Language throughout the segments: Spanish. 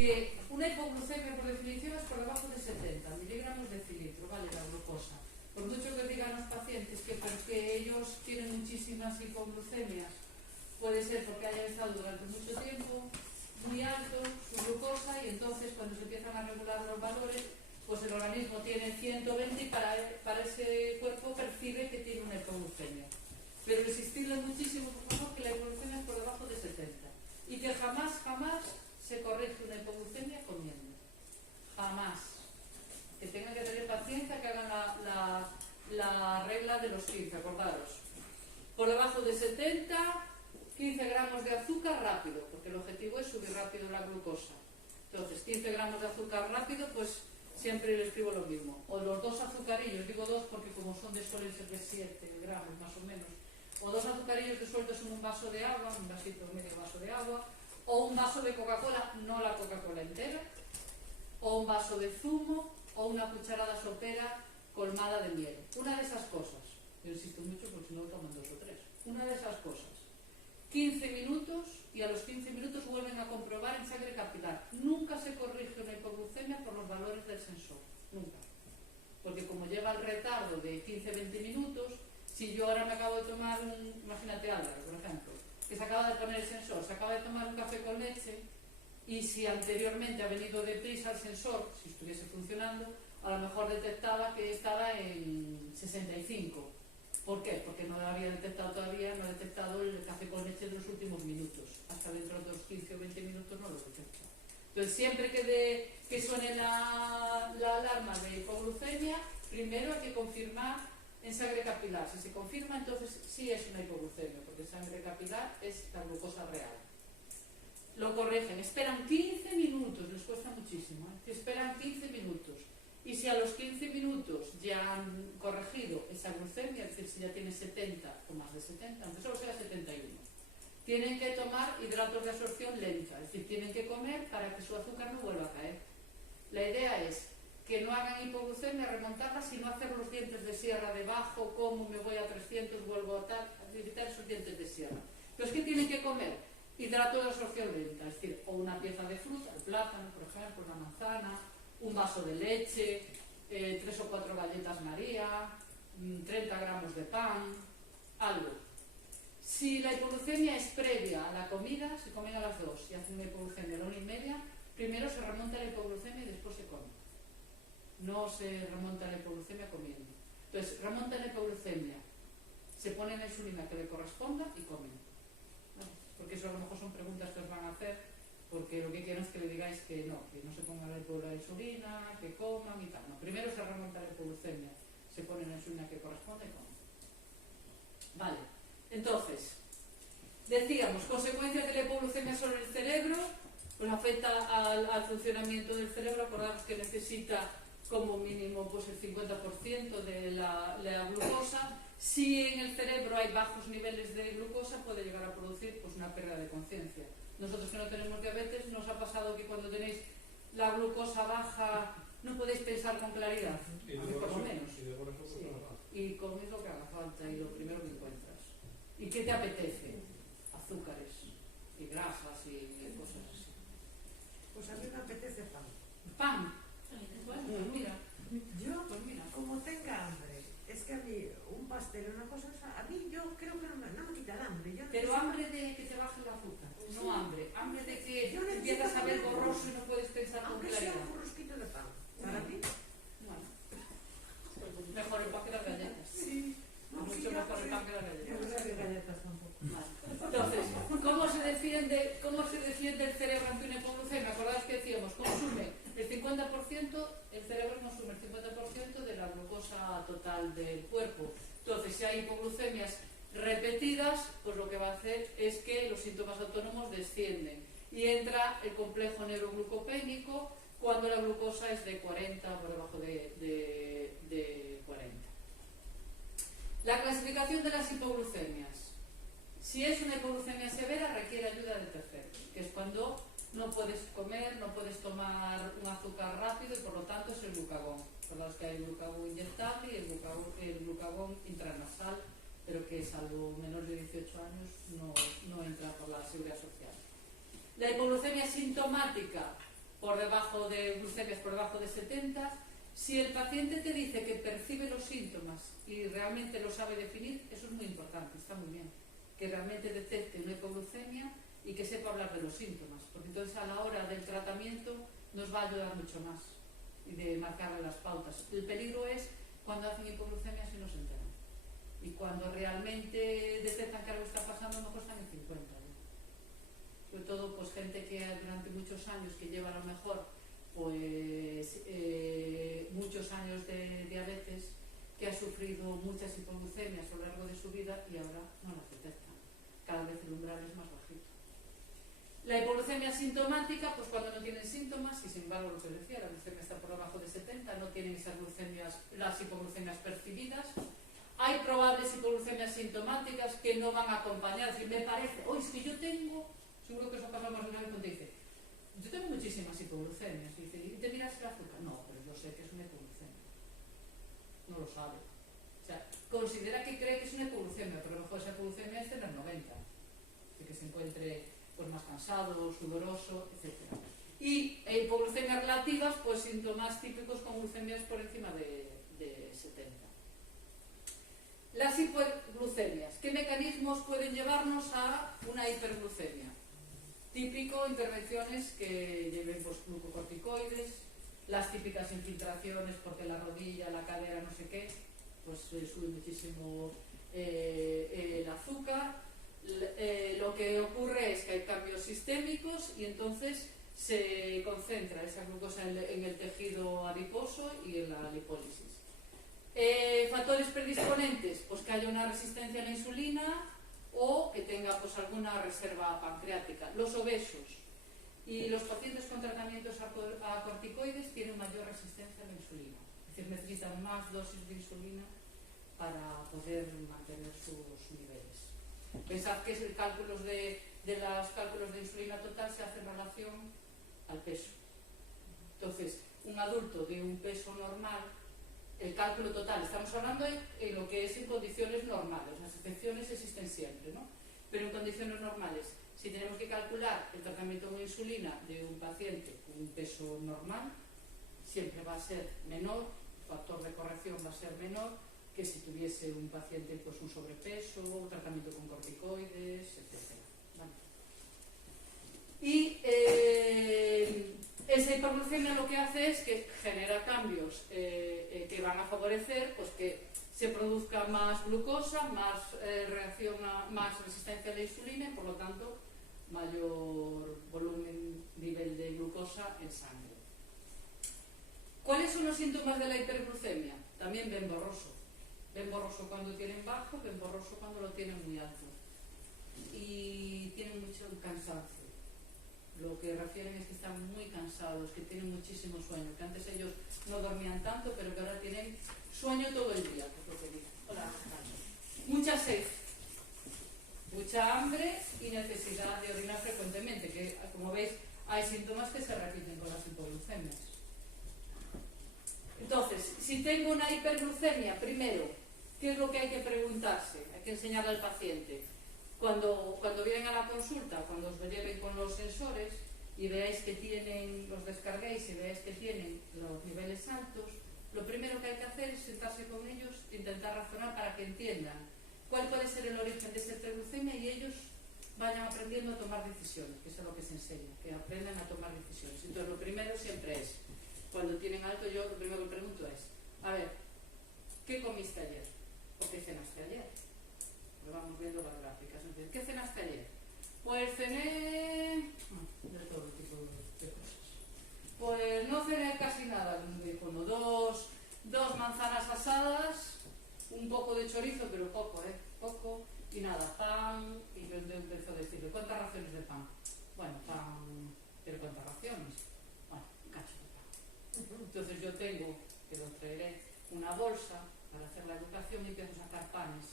que una hipoglucemia por definición es por debajo de 70 miligramos decilitro, vale, la glucosa. Por mucho que digan los pacientes que porque ellos tienen muchísimas hipoglucemias, puede ser porque hayan estado durante mucho tiempo muy alto su glucosa, y entonces cuando se empiezan a regular los valores, pues el organismo tiene 120 y para ese cuerpo percibe que tiene una hipoglucemia. Pero insistirle muchísimo, por favor, que la hipoglucemia es por debajo de 70 y que jamás se corrige una hipoglucemia comiendo. Jamás. Que tengan que tener paciencia, que hagan la regla de los 15, acordaros. Por debajo de 70, 15 gramos de azúcar rápido, porque el objetivo es subir rápido la glucosa. Entonces, 15 gramos de azúcar rápido, pues siempre le escribo lo mismo. O los 2 azucarillos, digo 2 porque como son suelen ser de 7 gramos más o menos, o 2 azucarillos disueltos en un vaso de agua, un vasito, medio vaso de agua, o un vaso de Coca-Cola, no la Coca-Cola entera, o un vaso de zumo, o una cucharada sopera colmada de miel. Una de esas cosas. Yo insisto mucho porque si no toman 2 o 3. Una de esas cosas. 15 minutos y a los 15 minutos vuelven a comprobar en sangre capilar. Nunca se corrige una hipoglucemia por los valores del sensor. Nunca. Porque como lleva el retardo de 15-20 minutos, si yo ahora me acabo de tomar imagínate Álvaro, por ejemplo, que se acaba de poner el sensor, se acaba de tomar un café con leche, y si anteriormente ha venido deprisa el sensor, si estuviese funcionando, a lo mejor detectaba que estaba en 65. ¿Por qué? Porque no lo había detectado todavía, no ha detectado el café con leche de los últimos minutos. Hasta dentro de los 15 o 20 minutos no lo detecta. Entonces, siempre que suene la alarma de hipoglucemia, primero hay que confirmar en sangre capilar. Si se confirma, entonces sí es una hipoglucemia, porque sangre capilar es la glucosa real. Lo corrigen, esperan 15 minutos, les cuesta muchísimo, que esperan 15 minutos. Y si a los 15 minutos ya han corregido esa glucemia, es decir, si ya tiene 70 o más de 70, aunque solo sea 71, tienen que tomar hidratos de absorción lenta, es decir, tienen que comer para que su azúcar no vuelva a caer. La idea es que no hagan hipoglucemia, remontarla, sino hacer los dientes de sierra debajo, como me voy a 300, vuelvo a tal, evitar esos dientes de sierra. Entonces, ¿qué tienen que comer? Hidrato de absorción lenta, es decir, o una pieza de fruta, el plátano, por ejemplo, una manzana, un vaso de leche, 3 o 4 galletas María, 30 gramos de pan, algo. Si la hipoglucemia es previa a la comida, se comen a las 2 y hacen una hipoglucemia a la 1:30, primero se remonta la hipoglucemia y después se come. No se remonta la hipoglucemia comiendo. Entonces, remonta la hipoglucemia, se ponen la insulina que le corresponda y comen. ¿No? Porque eso a lo mejor son preguntas que os van a hacer, porque lo que quiero es que le digáis que no se ponga la insulina, que coman y tal. No, primero se remonta la hipoglucemia, se pone la insulina que corresponde y comen. Vale, entonces, decíamos, consecuencias de la hipoglucemia sobre el cerebro, pues afecta al funcionamiento del cerebro. Acordamos que necesita como mínimo pues el 50% de la glucosa. Si en el cerebro hay bajos niveles de glucosa, puede llegar a producir pues una pérdida de conciencia. Nosotros que no tenemos diabetes, nos ha pasado que cuando tenéis la glucosa baja no podéis pensar con claridad, por lo menos. Y comes lo que haga falta y lo primero que encuentras. ¿Y qué te apetece? Azúcares y grasas y cosas así. Pues a mí me apetece pan. ¿Pan? Bueno, pues mira. Yo, pues mira, como tenga hambre, es que a mí un pastel, una cosa, a mí yo creo que no me quita el hambre. Pero hambre de que te baje el azúcar, sí. no hambre de que Yo empiezas a ver borroso y no puedes pensar con aunque sea claridad. un rosquito de pan, para mí. Bueno, mejor el pan que las galletas. Sí. No, Mucho sí, mejor el pan que las yo galletas. no sé de galletas tampoco. Vale. Entonces, ¿cómo se defiende el cerebro ante una hipoglucemia? Acordaos que decíamos, consume el 50%, el cerebro consume el 50% de la glucosa total del cuerpo. Entonces, si hay hipoglucemias repetidas, pues lo que va a hacer es que los síntomas autónomos descienden y entra el complejo neuroglucopénico cuando la glucosa es de 40 o por debajo de 40. La clasificación de las hipoglucemias. Si es una hipoglucemia severa, requiere ayuda de terceros, que es cuando no puedes comer, no puedes tomar un azúcar rápido y por lo tanto es el glucagón. Recordaos que hay el glucagón inyectable y el glucagón intranasal, pero que salvo menor de 18 años no entra por la seguridad social. La hipoglucemia sintomática por debajo de glucemias por debajo de 70. Si el paciente te dice que percibe los síntomas y realmente lo sabe definir, eso es muy importante, está muy bien. Que realmente detecte una hipoglucemia y que sepa hablar de los síntomas, porque entonces a la hora del tratamiento nos va a ayudar mucho más y de marcarle las pautas. El peligro es cuando hacen hipoglucemias y no se enteran. Y cuando realmente detectan que algo está pasando, a lo mejor están en 50. Sobre todo pues gente que durante muchos años, que lleva a lo mejor pues muchos años de diabetes, que ha sufrido muchas hipoglucemias a lo largo de su vida y ahora no las detectan. Cada vez el umbral es más bajito. La hipoglucemia sintomática, pues cuando no tienen síntomas, y sin embargo lo que decía, la glucemia está por debajo de 70, no tienen esas glucemias, las hipoglucemias percibidas. Hay probables hipoglucemias sintomáticas que no van a acompañar. Si me parece, es que yo tengo, seguro que os ha pasado más de una vez cuando dice, yo tengo muchísimas hipoglucemias, y dice, ¿y te miras el azúcar? No, pero yo sé que es una hipoglucemia. No lo sabe. O sea, considera que cree que es una hipoglucemia, pero a lo mejor esa hipoglucemia es tener 90. Así que se encuentre pues más cansado, sudoroso, etc. Y hipoglucemias relativas, pues síntomas típicos con glucemias por encima de 70. Las hiperglucemias. ¿Qué mecanismos pueden llevarnos a una hiperglucemia? Típico, intervenciones que lleven pues, glucocorticoides, las típicas infiltraciones porque la rodilla, la cadera, no sé qué, pues sube muchísimo el azúcar. Lo que ocurre es que hay cambios sistémicos y entonces se concentra esa glucosa en el tejido adiposo y en la lipólisis. Factores predisponentes, pues que haya una resistencia a la insulina o que tenga pues alguna reserva pancreática. Los obesos y los pacientes con tratamientos a corticoides tienen mayor resistencia a la insulina, es decir, necesitan más dosis de insulina para poder mantener sus niveles. Pensad que los cálculos de insulina total se hacen en relación al peso. Entonces, un adulto de un peso normal, el cálculo total, estamos hablando en lo que es en condiciones normales, las excepciones existen siempre, ¿no? Pero en condiciones normales, si tenemos que calcular el tratamiento con insulina de un paciente con un peso normal, siempre va a ser menor, el factor de corrección va a ser menor que si tuviese un paciente pues un sobrepeso, un tratamiento con corticoides, etc. ¿Vale? Y esa hiperglucemia lo que hace es que genera cambios que van a favorecer pues, que se produzca más glucosa, más reacción más resistencia a la insulina y por lo tanto mayor volumen, nivel de glucosa en sangre. ¿Cuáles son los síntomas de la hiperglucemia? También ven borroso. Ven borroso cuando tienen bajo, ven borroso cuando lo tienen muy alto. Y tienen mucho cansancio. Lo que refieren es que están muy cansados, que tienen muchísimo sueño, que antes ellos no dormían tanto, pero que ahora tienen sueño todo el día, que es lo que dicen. Hola, mucha sed, mucha hambre y necesidad de orinar frecuentemente, que como veis hay síntomas que se repiten con las hipoglucemias. Entonces, si tengo una hiperglucemia, primero, ¿qué es lo que hay que preguntarse? Hay que enseñarle al paciente. Cuando vienen a la consulta, cuando os lleven con los sensores y veáis que tienen, los descarguéis y veáis que tienen los niveles altos, lo primero que hay que hacer es sentarse con ellos e intentar razonar para que entiendan cuál puede ser el origen de esa hiperglucemia y ellos vayan aprendiendo a tomar decisiones, que eso es lo que se enseña, que aprendan a tomar decisiones. Entonces, lo primero siempre es, cuando tienen alto, yo lo primero que pregunto es, a ver, ¿qué comiste ayer? ¿O qué cenaste ayer? Lo vamos viendo las gráficas. Entonces, ¿qué cenaste ayer? Pues cené de todo tipo de cosas. Pues no cené casi nada, como dos manzanas asadas, un poco de chorizo, pero poco, poco, y nada, pan, y yo empiezo a decirle, ¿cuántas raciones de pan? Bueno, pan, pero ¿cuántas raciones? Bueno, un cacho de pan. Entonces yo tengo, que lo traeré, una bolsa para hacer la educación y empiezo a sacar panes,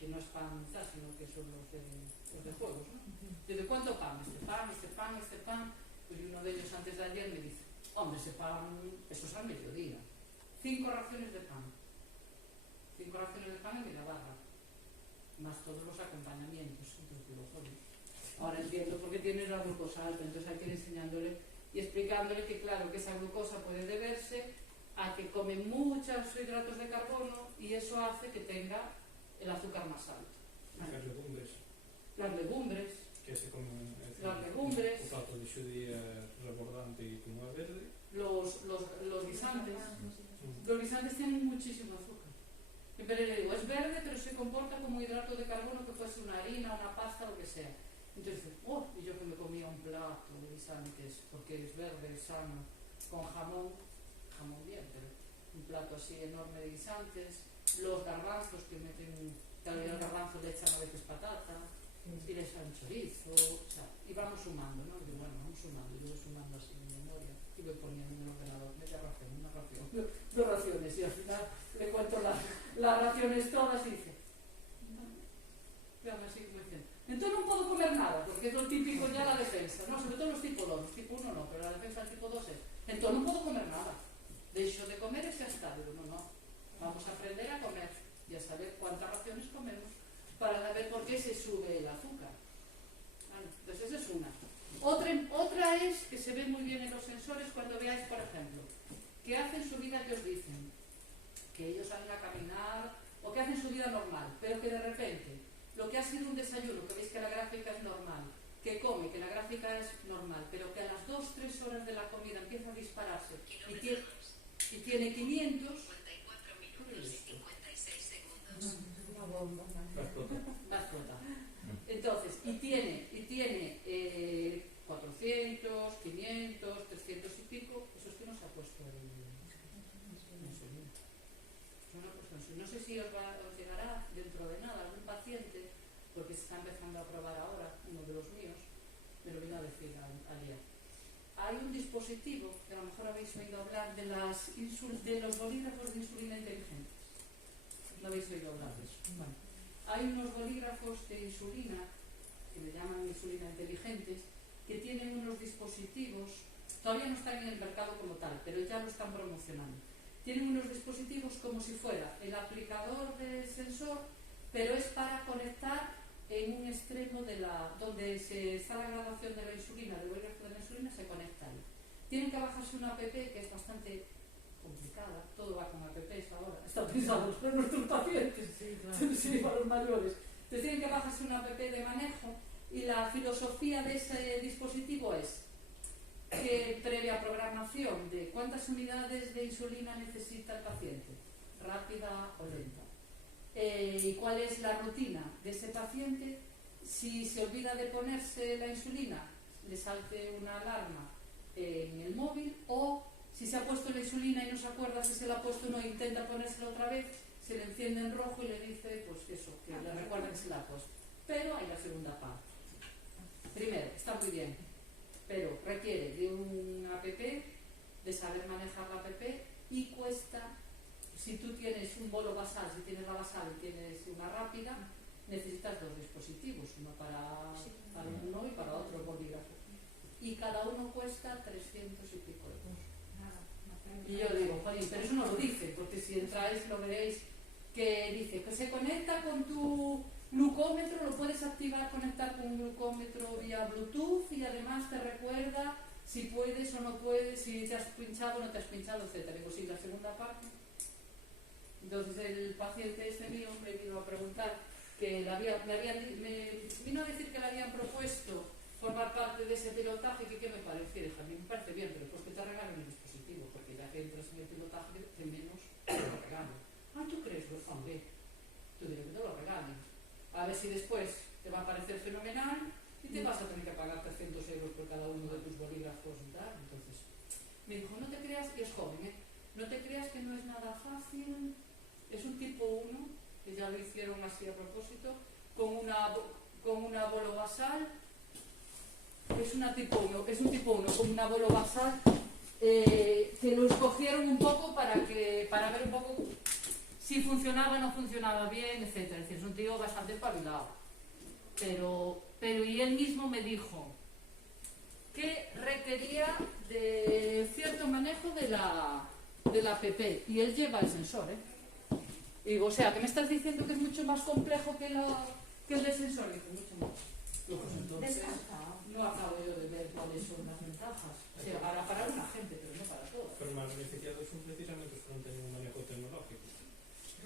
que no es pan, sino que son los de juegos, ¿no? Yo de ¿cuánto pan? Este pan, pues uno de ellos antes de ayer me dice, hombre, ese pan, eso es al mediodía. 5 raciones de pan. 5 raciones de pan en media barra. Más todos los acompañamientos. Entonces digo, joder, ahora entiendo por qué tienes la glucosa alta, entonces hay que ir enseñándole y explicándole que claro, que esa glucosa puede deberse a que come muchos hidratos de carbono y eso hace que tenga el azúcar más alto. As legumbres, Las legumbres, que se comen, Las legumbres. o plato de xudía rebordante e como é verde. los guisantes. Los guisantes tienen muchísimo azúcar. Pero le digo, es verde, pero se comporta como hidrato de carbono que fuese una harina, una pasta, lo que sea. Entonces dice, oh, y yo que me comía un plato de guisantes, porque es verde, es sano, con jamón bien, pero un plato así enorme de guisantes, los garbanzos que meten, tal vez el garbanzo le echan a veces patata, y le echan chorizo, o sea, y vamos sumando, ¿no? Y bueno, vamos sumando, yo voy sumando así en memoria, y voy poniendo en el ordenador, media ración, una ración, dos raciones, y al final le cuento las raciones todas y dice, así como diciendo, entonces no puedo comer nada, porque es lo típico ya la defensa, no, sobre todo los tipo 2, los tipo 1 no, pero la defensa del tipo 2 es, entonces no puedo comer nada, dejo de comer y ya está, digo, no, vamos a aprender a comer y a saber cuántas raciones comemos para saber por qué se sube el azúcar. Vale, entonces esa es una. Otra es que se ve muy bien en los sensores cuando veáis, por ejemplo, que hacen su vida que os dicen, que ellos salen a caminar o que hacen su vida normal, pero que de repente lo que ha sido un desayuno, que veis que la gráfica es normal, que come, que la gráfica es normal, pero que a las 2-3 horas de la comida empieza a dispararse y tiene 500... Va a explotar. Entonces, y tiene 400, 500, 300 y pico, eso es que no se ha puesto en insulina. No sé si os llegará dentro de nada algún paciente, porque se está empezando a probar ahora, uno de los míos, me lo vino a decir ayer. Hay un dispositivo, que a lo mejor habéis oído hablar, de los bolígrafos de insulina inteligentes. ¿No habéis oído hablar de eso? Bueno, hay unos bolígrafos de insulina, que le llaman insulina inteligentes, que tienen unos dispositivos, todavía no están en el mercado como tal, pero ya lo están promocionando. Tienen unos dispositivos como si fuera el aplicador del sensor, pero es para conectar en un extremo donde está la graduación de la insulina, del bolígrafo de la insulina, se conecta ahí. Tienen que bajarse una app que es bastante complicada, todo va con apps ahora, está pensado para nuestros pacientes, sí, claro. Sí, para los mayores. Entonces tienen que bajarse una app de manejo y la filosofía de ese dispositivo es que previa programación de cuántas unidades de insulina necesita el paciente, rápida o lenta, y cuál es la rutina de ese paciente, si se olvida de ponerse la insulina, le salte una alarma en el móvil, o si se ha puesto la insulina y no se acuerda si se la ha puesto o no, intenta ponérsela otra vez, se le enciende en rojo y le dice, pues eso, que le recuerda que se la ha puesto. Pero hay la segunda parte. Primero, está muy bien, pero requiere de una app, de saber manejar la app, y cuesta, si tú tienes un bolo basal, si tienes la basal y tienes una rápida, necesitas dos dispositivos, uno para uno y para otro bolígrafo. Y cada uno cuesta 300 y pico euros. Y yo digo, jolín, pero eso no lo dice, porque si entráis lo veréis que dice que se conecta con tu glucómetro, lo puedes activar, conectar con un glucómetro vía Bluetooth, y además te recuerda si puedes o no puedes, si te has pinchado o no te has pinchado, etc. Digo, sí, la segunda parte. Entonces el paciente mío me vino a preguntar que me vino a decir que le habían propuesto formar parte de ese pilotaje, que qué me parecía. Dije, a mí me parece bien, pero pues que te regalen el dispositivo, porque ya que entras en el pilotaje, que menos te lo regalo. Ah, ¿tú crees? Pues hombre, tú diré que te lo regalen. A ver si después te va a parecer fenomenal y te vas a tener que pagar 300 euros por cada uno de tus bolígrafos y tal. Entonces, me dijo, no te creas, y es joven, no te creas que no es nada fácil. Es un tipo 1, que ya lo hicieron así a propósito, con una bolo basal. Es un tipo 1 con una bolo basal, que lo escogieron un poco para ver un poco si funcionaba o no funcionaba bien, etc. Es decir, es un tío bastante espabilado. Pero y él mismo me dijo que requería de cierto manejo de la app, y él lleva el sensor, Y digo, o sea, que me estás diciendo que es mucho más complejo que el del sensor. Digo, mucho más. Pues entonces Descansado. no acabo yo de ver cuáles son las ventajas. O sea, para una gente, pero no para todas. Pero más beneficiados son precisamente os que non teñen un manejo tecnológico.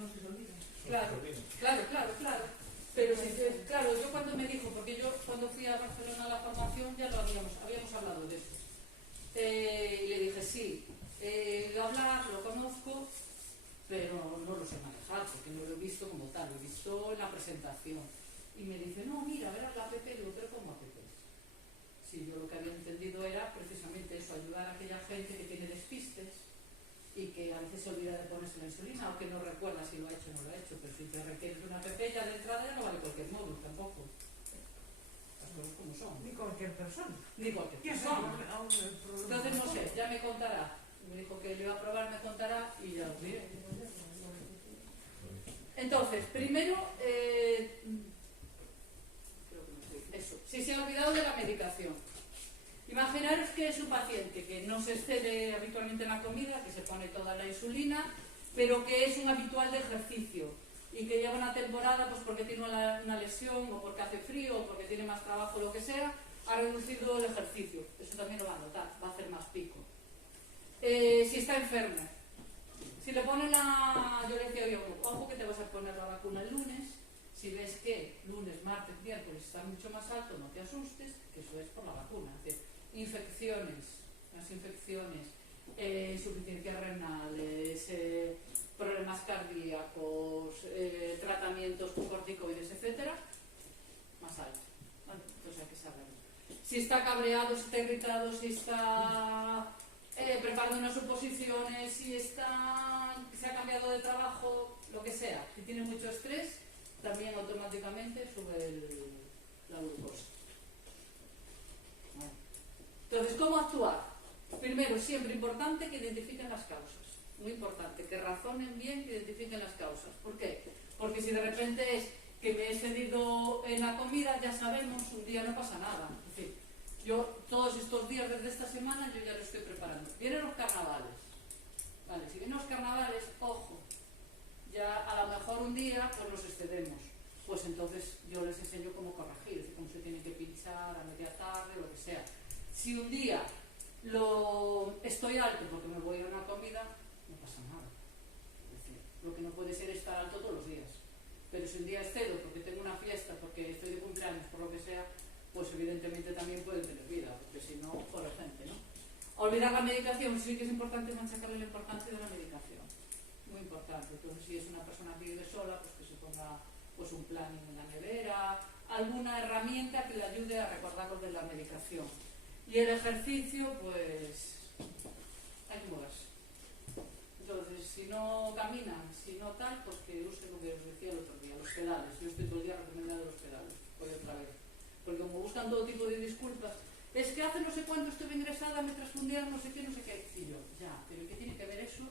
No se olviden. Son Claro. os que olvidan. Claro. Pero sí, claro, yo cuando me dijo, porque yo cuando fui a Barcelona a la formación ya lo habíamos hablado de esto. Y le dije, sí, hablar, lo conozco, pero no lo sé manejar, porque no lo he visto como tal, lo he visto en la presentación. Y me dice, no, mira, verás la app, digo, pero ¿cómo app? Sí, yo lo que había entendido era precisamente eso, ayudar a aquella gente que tiene despistes y que a veces se olvida de ponerse la insulina o que no recuerda si lo ha hecho o no lo ha hecho, pero si te requieres de una app ya de entrada ya no vale cualquier móvil tampoco. Las cosas como son. Ni cualquier persona. Ni cualquier ¿Qué es persona. el problema? Entonces no sé, ya me contará. Me dijo que lo iba a probar, me contará y ya os diré. Entonces, primero, creo que no sé, eso, si se ha olvidado de la medicación. Imaginaros que es un paciente que no se excede habitualmente en la comida, que se pone toda la insulina, pero que es un habitual de ejercicio y que lleva una temporada, pues porque tiene una lesión o porque hace frío o porque tiene más trabajo o lo que sea, ha reducido el ejercicio. Eso también lo va a notar, va a hacer más pico. Si está enfermo, si le ponen yo le decía, ojo que te vas a poner la vacuna el lunes. Si ves que lunes, martes, miércoles está mucho más alto, no te asustes, que eso es por la vacuna. Es decir, las infecciones, insuficiencias renales, problemas cardíacos, tratamientos con corticoides, etcétera, más alto. ¿Vale? Entonces hay que saberlo. Si está cabreado, si está irritado, si está preparando unas suposiciones, si se ha cambiado de trabajo, lo que sea, si tiene mucho estrés, también automáticamente sube la glucosa. Bueno. Entonces, ¿cómo actuar? Primero, siempre importante que identifiquen las causas. Muy importante, que razonen bien, que identifiquen las causas. ¿Por qué? Porque si de repente es que me he excedido en la comida, ya sabemos, un día no pasa nada. Es decir, yo todos estos días desde esta semana yo ya lo estoy preparando. Vienen los carnavales. Vale, si vienen los carnavales, ojo, ya a lo mejor un día pues nos excedemos, pues entonces yo les enseño cómo corregir, es decir, cómo se tiene que pinchar a media tarde, lo que sea. Si un día estoy alto porque me voy a una comida, no pasa nada. Es decir, lo que no puede ser estar alto todos los días. Pero si un día excedo porque tengo una fiesta, porque estoy de cumpleaños, por lo que sea, pues evidentemente también puede tener vida, porque si no, por gente, ¿no? Olvidar la medicación, sí que es importante machacarle la importancia de la medicación. Muy importante. Entonces, si es una persona que vive sola, pues que se ponga pues un planning en la nevera, alguna herramienta que le ayude a recordar lo de la medicación. Y el ejercicio, pues hay que moverse. Entonces, si no caminan, si no tal, pues que use lo que os decía el otro día, los pedales. Yo estoy todo el día recomendando los pedales, por otra vez. Porque como buscan todo tipo de disculpas, es que hace no sé cuánto estuve ingresada, me transfundieron no sé qué, no sé qué. Y yo, ya, pero ¿qué tiene que ver eso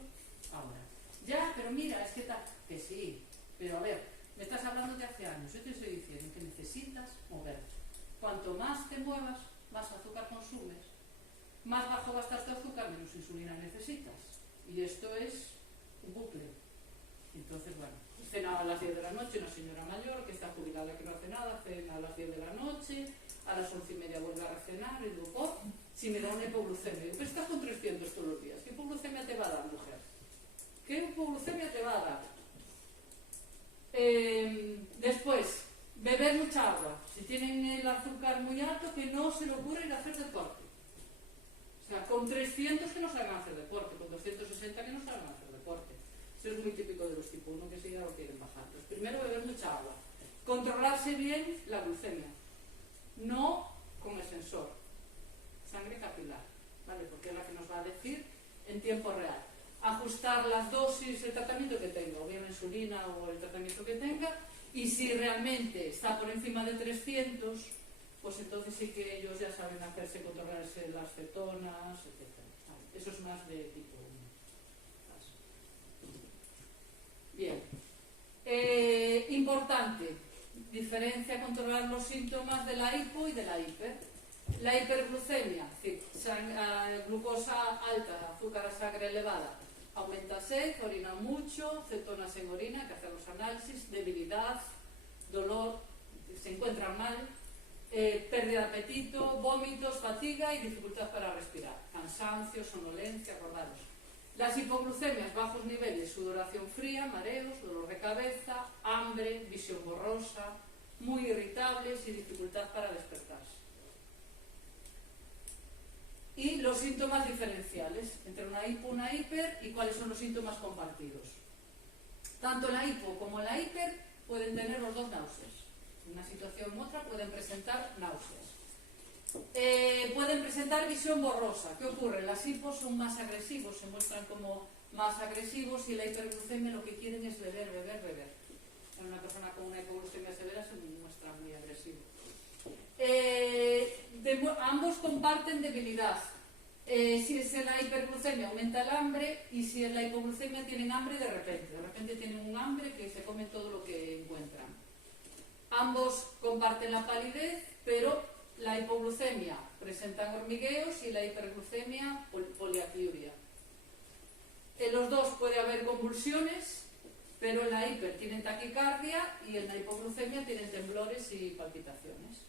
ahora? Ya, pero mira, es que tal, que sí, pero a ver, me estás hablando de hace años, yo te estoy diciendo que necesitas moverte. Cuanto más te muevas, más azúcar consumes, más bajo va a estar tu azúcar, menos insulina necesitas. Y esto es un bucle. Entonces, bueno, cena a las 10 de la noche, una señora mayor que está jubilada que no hace nada, cena a las 10 de la noche, a las 11:30 vuelve a cenar y digo, oh, si me da una hipoglucemia. Digo, pero estás con 300 todos los días, ¿qué hipoglucemia te va a dar, mujer? ¿Qué hipoglucemia te va a dar? Después, beber mucha agua. Si tienen el azúcar muy alto, que no se le ocurra ir a hacer deporte. O sea, con 300 que no salgan a hacer deporte, con 260 que no salgan a hacer deporte. Eso es muy típico de los tipo 1 que sí ya lo quieren bajar. Pues primero, beber mucha agua. Controlarse bien la glucemia. No con el sensor. Sangre capilar, ¿vale? Porque es la que nos va a decir en tiempo real. Ajustar las dosis, el tratamiento que tenga, o bien la insulina o el tratamiento que tenga, y si realmente está por encima de 300, pues entonces sí que ellos ya saben hacerse, controlarse las cetonas, etc. Eso es más de tipo 1. Bien. Importante, diferencia controlar los síntomas de la hipo y de la hiper. La hiperglucemia, es decir, glucosa alta, azúcar a sangre elevada, aumenta sed, orina mucho, cetonas en orina, que hacer los análisis, debilidad, dolor, se encuentran mal, pérdida de apetito, vómitos, fatiga y dificultad para respirar, cansancio, sonolencia, acordaros. Las hipoglucemias, bajos niveles, sudoración fría, mareos, dolor de cabeza, hambre, visión borrosa, muy irritables y dificultad para despertarse. Y los síntomas diferenciales entre una hipo y una hiper, y cuáles son los síntomas compartidos. Tanto la hipo como la hiper pueden tener los dos náuseas. En una situación u otra pueden presentar náuseas. Pueden presentar visión borrosa. ¿Qué ocurre? Las hipos son más agresivos, se muestran como más agresivos, y la hiperglucemia lo que quieren es beber, beber, beber. En una persona con una hipoglucemia severa se muestra muy agresivo. Ambos comparten debilidad. Si es en la hiperglucemia aumenta el hambre, y si es la hipoglucemia tienen hambre de repente tienen un hambre que se comen todo lo que encuentran. Ambos comparten la palidez, pero la hipoglucemia presentan hormigueos y la hiperglucemia poliaciuria. En los dos puede haber convulsiones, pero en la hiper tienen taquicardia y en la hipoglucemia tienen temblores y palpitaciones.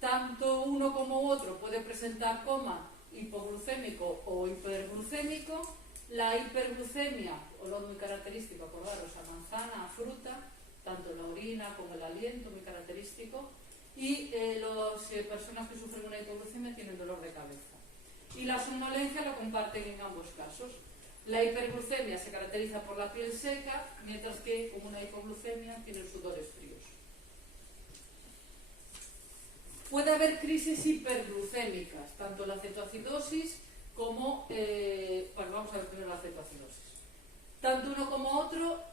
Tanto uno como otro puede presentar coma hipoglucémico o hiperglucémico. La hiperglucemia, olor muy característico, acordaros, a manzana, a fruta, tanto la orina como el aliento, muy característico. Y las personas que sufren una hipoglucemia tienen dolor de cabeza. Y la somnolencia la comparten en ambos casos. La hiperglucemia se caracteriza por la piel seca, mientras que con una hipoglucemia tienen sudores fríos. Puede haber crisis hiperglucémicas, tanto la cetoacidosis como... bueno, vamos a ver primero la cetoacidosis. Tanto uno como otro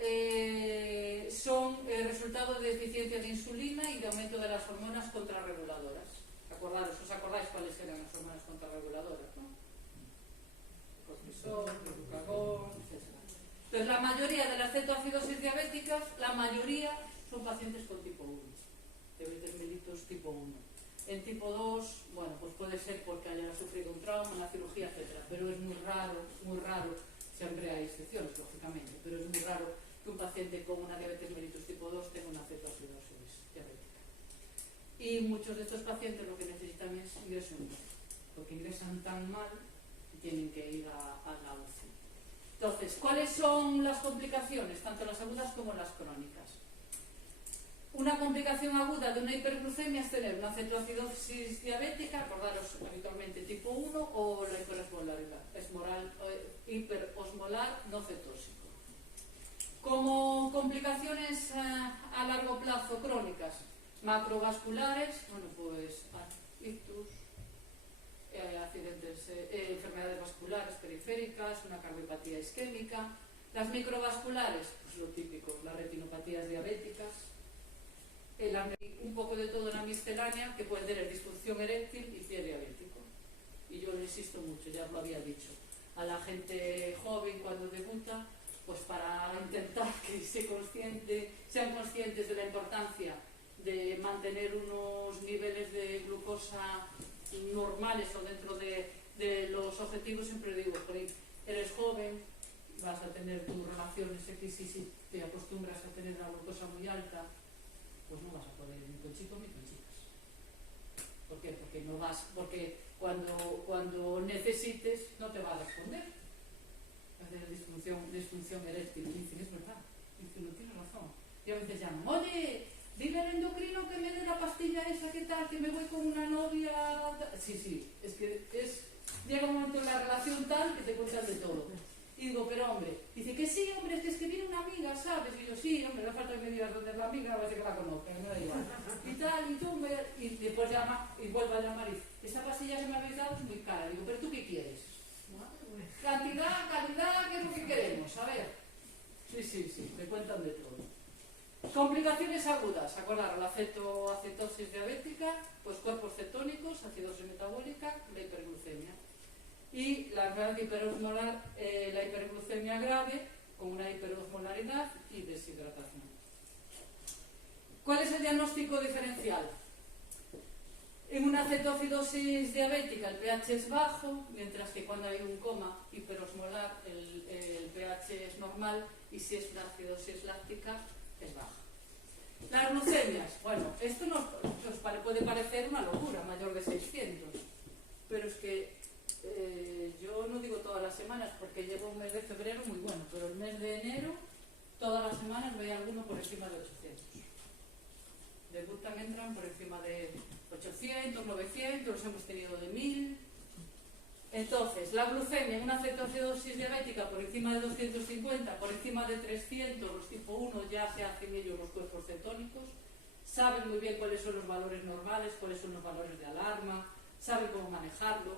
son resultado de deficiencia de insulina y de aumento de las hormonas contrarreguladoras. ¿Os acordáis cuáles eran las hormonas contrarreguladoras, no? Cortisol, glucagón, etc. Entonces, la mayoría de las cetoacidosis diabéticas, la mayoría son pacientes con tipo 1, diabetes mellitus tipo 1. En tipo 2, bueno, pues puede ser porque haya sufrido un trauma, una cirugía, etc. Pero es muy raro, siempre hay excepciones, lógicamente, pero es muy raro que un paciente con una diabetes mellitus tipo 2 tenga una cetoacidosis diabética. Y muchos de estos pacientes lo que necesitan es ingreso en UCI, porque ingresan tan mal que tienen que ir a la UCI. Entonces, ¿cuáles son las complicaciones, tanto las agudas como las crónicas? Una complicación aguda de una hiperglucemia es tener una cetoacidosis diabética, acordaros habitualmente tipo 1, o la hiperosmolaridad, hiperosmolar no cetósico. Como complicaciones a largo plazo crónicas, macrovasculares, bueno, pues ictus, accidentes, enfermedades vasculares periféricas, una cardiopatía isquémica. Las microvasculares, pues lo típico, las retinopatías diabéticas, un poco de todo en la miscelánea, que puede tener disfunción eréctil y pie diabético. Y yo lo insisto mucho, ya os lo había dicho, a la gente joven cuando debuta, pues para intentar que sean conscientes de la importancia de mantener unos niveles de glucosa normales o dentro de los objetivos. Siempre digo, eres joven, vas a tener tus relaciones X, y si te acostumbras a tener una glucosa muy alta, pues no vas a poder ni con chicos ni con chicas. ¿Por qué? Porque cuando necesites no te va a responder. Va a tener disfunción eréctil. Y dicen, es verdad, dicen, no tienes razón. Y a veces llaman, oye, dile al endocrino que me dé la pastilla esa, ¿qué tal? Que me voy con una novia. Sí, es que llega un momento en la relación tal que te cuentan de todo. Y digo, pero hombre, dice que sí, hombre, es que viene una amiga, ¿sabes? Y yo, sí, hombre, no falta que me digas dónde es la amiga, a ver si que la conozco, me da igual. Y tal, y tú, y después llama, y vuelve a llamar, y esa pastilla que me habéis dado es muy cara. Digo, pero ¿tú qué quieres? Cantidad, calidad, ¿qué es lo que queremos? A ver. Sí, me cuentan de todo. Complicaciones agudas, acordaros, la cetoacidosis diabética, pues cuerpos cetónicos, acidosis metabólica, la hiperglucemia. Y la enfermedad hiperosmolar, la hiperglucemia grave, con una hiperosmolaridad y deshidratación. ¿Cuál es el diagnóstico diferencial? En una cetoacidosis diabética el pH es bajo, mientras que cuando hay un coma hiperosmolar el pH es normal, y si es una acidosis láctica es baja. Las glucemias, bueno, esto no os puede parecer una locura, mayor de 600. Pero es que yo no digo todas las semanas porque llevo un mes de febrero muy bueno, pero el mes de enero todas las semanas veía alguno por encima de 800. Debutan, entran por encima de 800, 900, los hemos tenido de 1000. Entonces, la glucemia, una cetoacidosis diabética por encima de 250, por encima de 300, los tipo 1 ya se hacen ellos los cuerpos cetónicos, saben muy bien cuáles son los valores normales, cuáles son los valores de alarma, saben cómo manejarlo.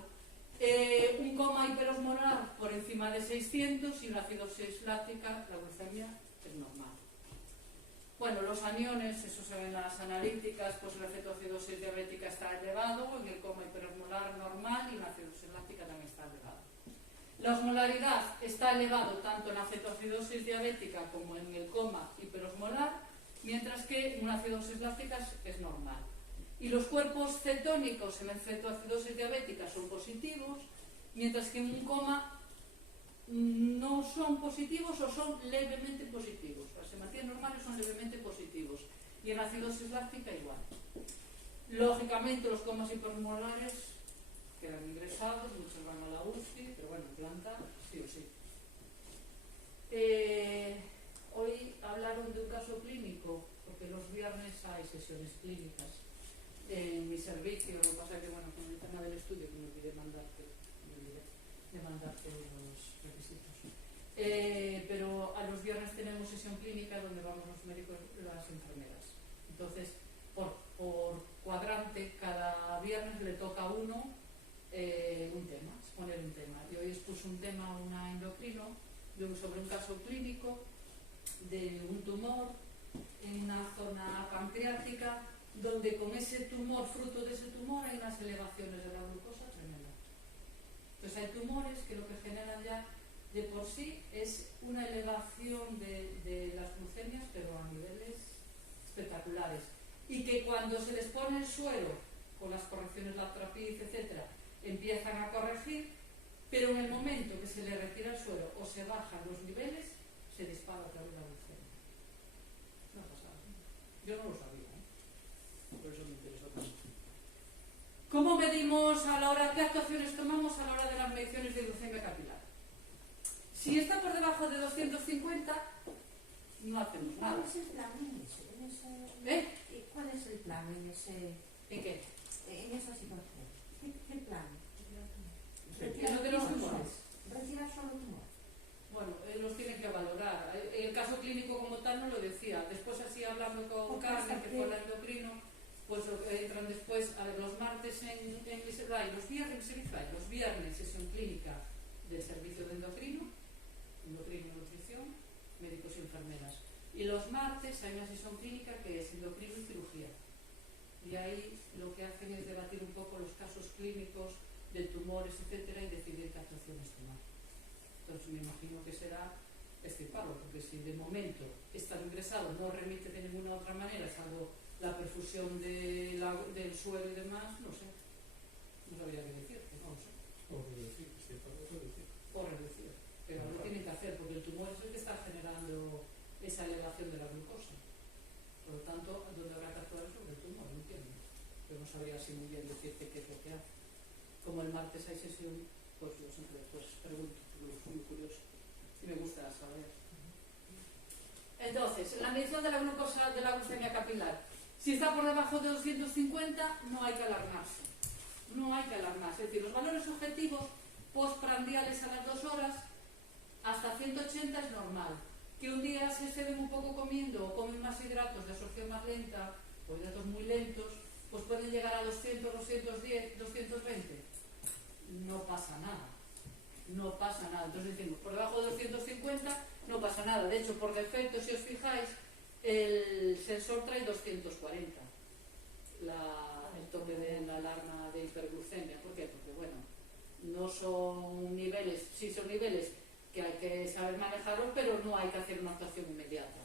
Un coma hiperosmolar por encima de 600 y una acidosis láctica, la glucemia es normal. Bueno, los aniones, eso se ve en las analíticas, pues la cetoacidosis diabética está elevado, en el coma hiperosmolar normal y la acidosis láctica también está elevada. La osmolaridad está elevado tanto en la cetoacidosis diabética como en el coma hiperosmolar, mientras que una acidosis láctica es normal. Y los cuerpos cetónicos en la cetoacidosis diabética son positivos, mientras que en un coma no son positivos o son levemente positivos. Las hematías normales son levemente positivos y en la acidosis láctica igual. Lógicamente los comas hiperosmolares quedan ingresados, muchos van a la UCI, pero bueno, en planta sí o sí. Hoy hablaron de un caso clínico, porque los viernes hay sesiones clínicas en mi servicio. Lo que pasa es que, bueno, con el tema del estudio, que me olvidé mandarte los requisitos. Pero a los viernes tenemos sesión clínica donde vamos los médicos y las enfermeras. Entonces, por cuadrante, cada viernes le toca a uno un tema, exponer un tema. Y hoy expuso un tema a una endocrino sobre un caso clínico de un tumor en una zona pancreática donde con ese tumor, fruto de ese tumor, hay unas elevaciones de la glucosa tremendas. Entonces hay tumores que lo que generan ya de por sí es una elevación de las glucemias, pero a niveles espectaculares. Y que cuando se les pone el suero, con las correcciones Lathrapid, etc., empiezan a corregir, pero en el momento que se le retira el suero o se bajan los niveles, se dispara otra vez la glucemia. No ha pasado. Yo no lo sabía, por eso me interesó tanto. ¿Cómo medimos a la hora, qué actuaciones tomamos a la hora de las mediciones de glucemia capilar? Si está por debajo de 250, no hacemos nada. ¿Cuál es el plan en ese? ¿Cuál es el plan en ese? ¿En qué? En esa situación. ¿Qué plan? ¿En lo de los tumores? Retirar solo tumor. Bueno, los tienen que valorar. El caso clínico como tal no lo decía. Después, así hablando con Carmen, que fue la endocrino, pues entran después a ver, los martes en los viernes sesión clínica del servicio de endocrino, nutrición, médicos y enfermeras. Y los martes hay una sesión clínica que es endocrino y cirugía. Y ahí lo que hacen es debatir un poco los casos clínicos de tumores, etcétera, y decidir qué actuaciones tomar. Entonces me imagino que será extirparlo, porque si de momento está ingresado, no remite de ninguna otra manera, salvo la perfusión del suelo y demás, no sé. No sabría qué decirte, no lo sé. O reducir, extirparlo, reducir. O reducir. Pero lo tienen que hacer, porque el tumor es el que está generando esa elevación de la glucosa. Por lo tanto, ¿dónde habrá que actuar sobre el tumor? No entiendo. Pero no sabría así muy bien decirte qué es lo que hace. Como el martes hay sesión, pues yo siempre después pregunto, porque soy muy curioso y me gusta saber. Entonces, la medición de la glucosa de la glucemia capilar. Si está por debajo de 250, no hay que alarmarse. No hay que alarmarse. Es decir, los valores objetivos postprandiales a las 2 horas hasta 180 es normal. Que un día se exceden un poco comiendo o comen más hidratos de absorción más lenta o hidratos muy lentos, pues pueden llegar a 200, 210, 220. No pasa nada. No pasa nada. Entonces decimos, por debajo de 250 no pasa nada. De hecho, por defecto, si os fijáis, el sensor trae 240. El toque de la alarma de hiperglucemia. ¿Por qué? Porque, bueno, no son niveles, sí son niveles que hay que saber manejarlos, pero no hay que hacer una actuación inmediata.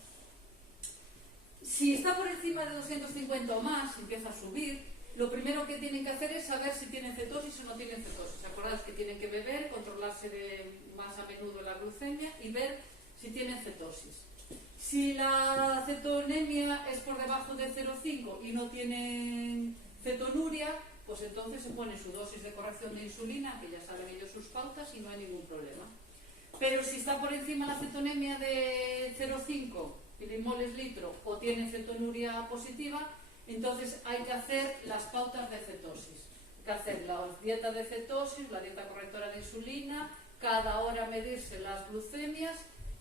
Si está por encima de 250 o más, empieza a subir, lo primero que tienen que hacer es saber si tienen cetosis o no tienen cetosis. Acordaos que tienen que beber, controlarse más a menudo la glucemia y ver si tienen cetosis. Si la cetonemia es por debajo de 0,5 y no tienen cetonuria, pues entonces se pone su dosis de corrección de insulina, que ya saben ellos sus pautas, y no hay ningún problema. Pero si está por encima la cetonemia de 0,5 milimoles litro o tiene cetonuria positiva, entonces hay que hacer las pautas de cetosis. Hay que hacer la dieta de cetosis, la dieta correctora de insulina, cada hora medirse las glucemias,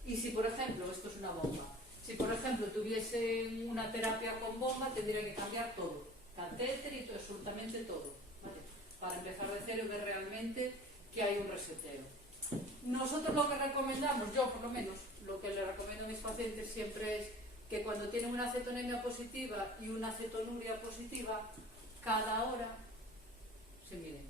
y si por ejemplo, esto es una bomba, si por ejemplo tuviesen una terapia con bomba, tendrían que cambiar todo, catéter y absolutamente todo, ¿vale? Para empezar de cero y ver realmente que hay un reseteo. Nosotros lo que recomendamos, yo por lo menos, lo que le recomiendo a mis pacientes siempre es que cuando tienen una cetonemia positiva y una cetonuria positiva, cada hora se miren,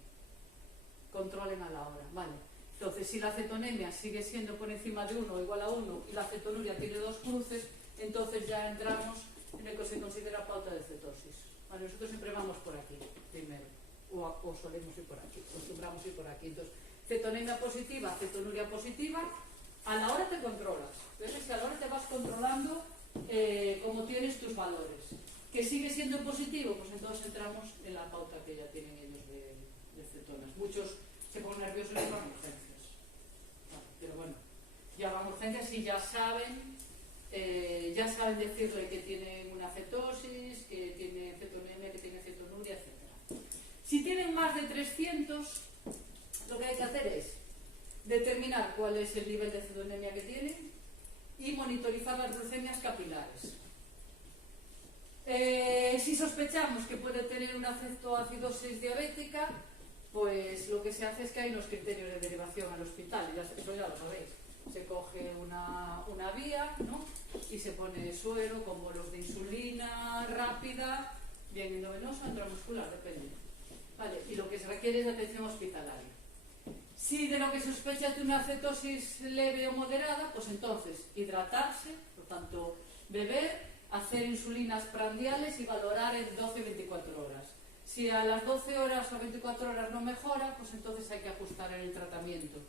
controlen a la hora, ¿vale? Entonces, si la cetonemia sigue siendo por encima de 1 o igual a 1 y la cetonuria tiene 2 cruces, entonces ya entramos en el que se considera pauta de cetosis. Vale, nosotros siempre vamos por aquí primero, o solemos ir por aquí, acostumbramos ir por aquí. Entonces, cetonemia positiva, cetonuria positiva, a la hora te controlas. ¿Ves? Si a la hora te vas controlando cómo tienes tus valores. Que sigue siendo positivo, pues entonces entramos en la pauta que ya tienen ellos de cetonas. Muchos se ponen nerviosos y van a urgencias. Vale, pero bueno, ya van a urgencias y ya saben decirle que tienen una cetosis, que tiene cetonemia, que tiene cetonuria, etc. Si tienen más de 300, lo que hay que hacer es determinar cuál es el nivel de cetonemia que tienen y monitorizar las glucemias capilares. Si sospechamos que puede tener una cetoacidosis diabética, pues lo que se hace es que hay unos criterios de derivación al hospital, y eso ya lo sabéis. Se coge una vía, ¿no? Y se pone suero con bolos de insulina rápida, bien endovenosa, intramuscular, depende. Vale, y lo que se requiere es atención hospitalaria. Si de lo que sospecha de una cetosis leve o moderada, pues entonces hidratarse, por tanto beber, hacer insulinas prandiales y valorar en 12-24 horas. Si a las 12 horas o 24 horas no mejora, pues entonces hay que ajustar el tratamiento.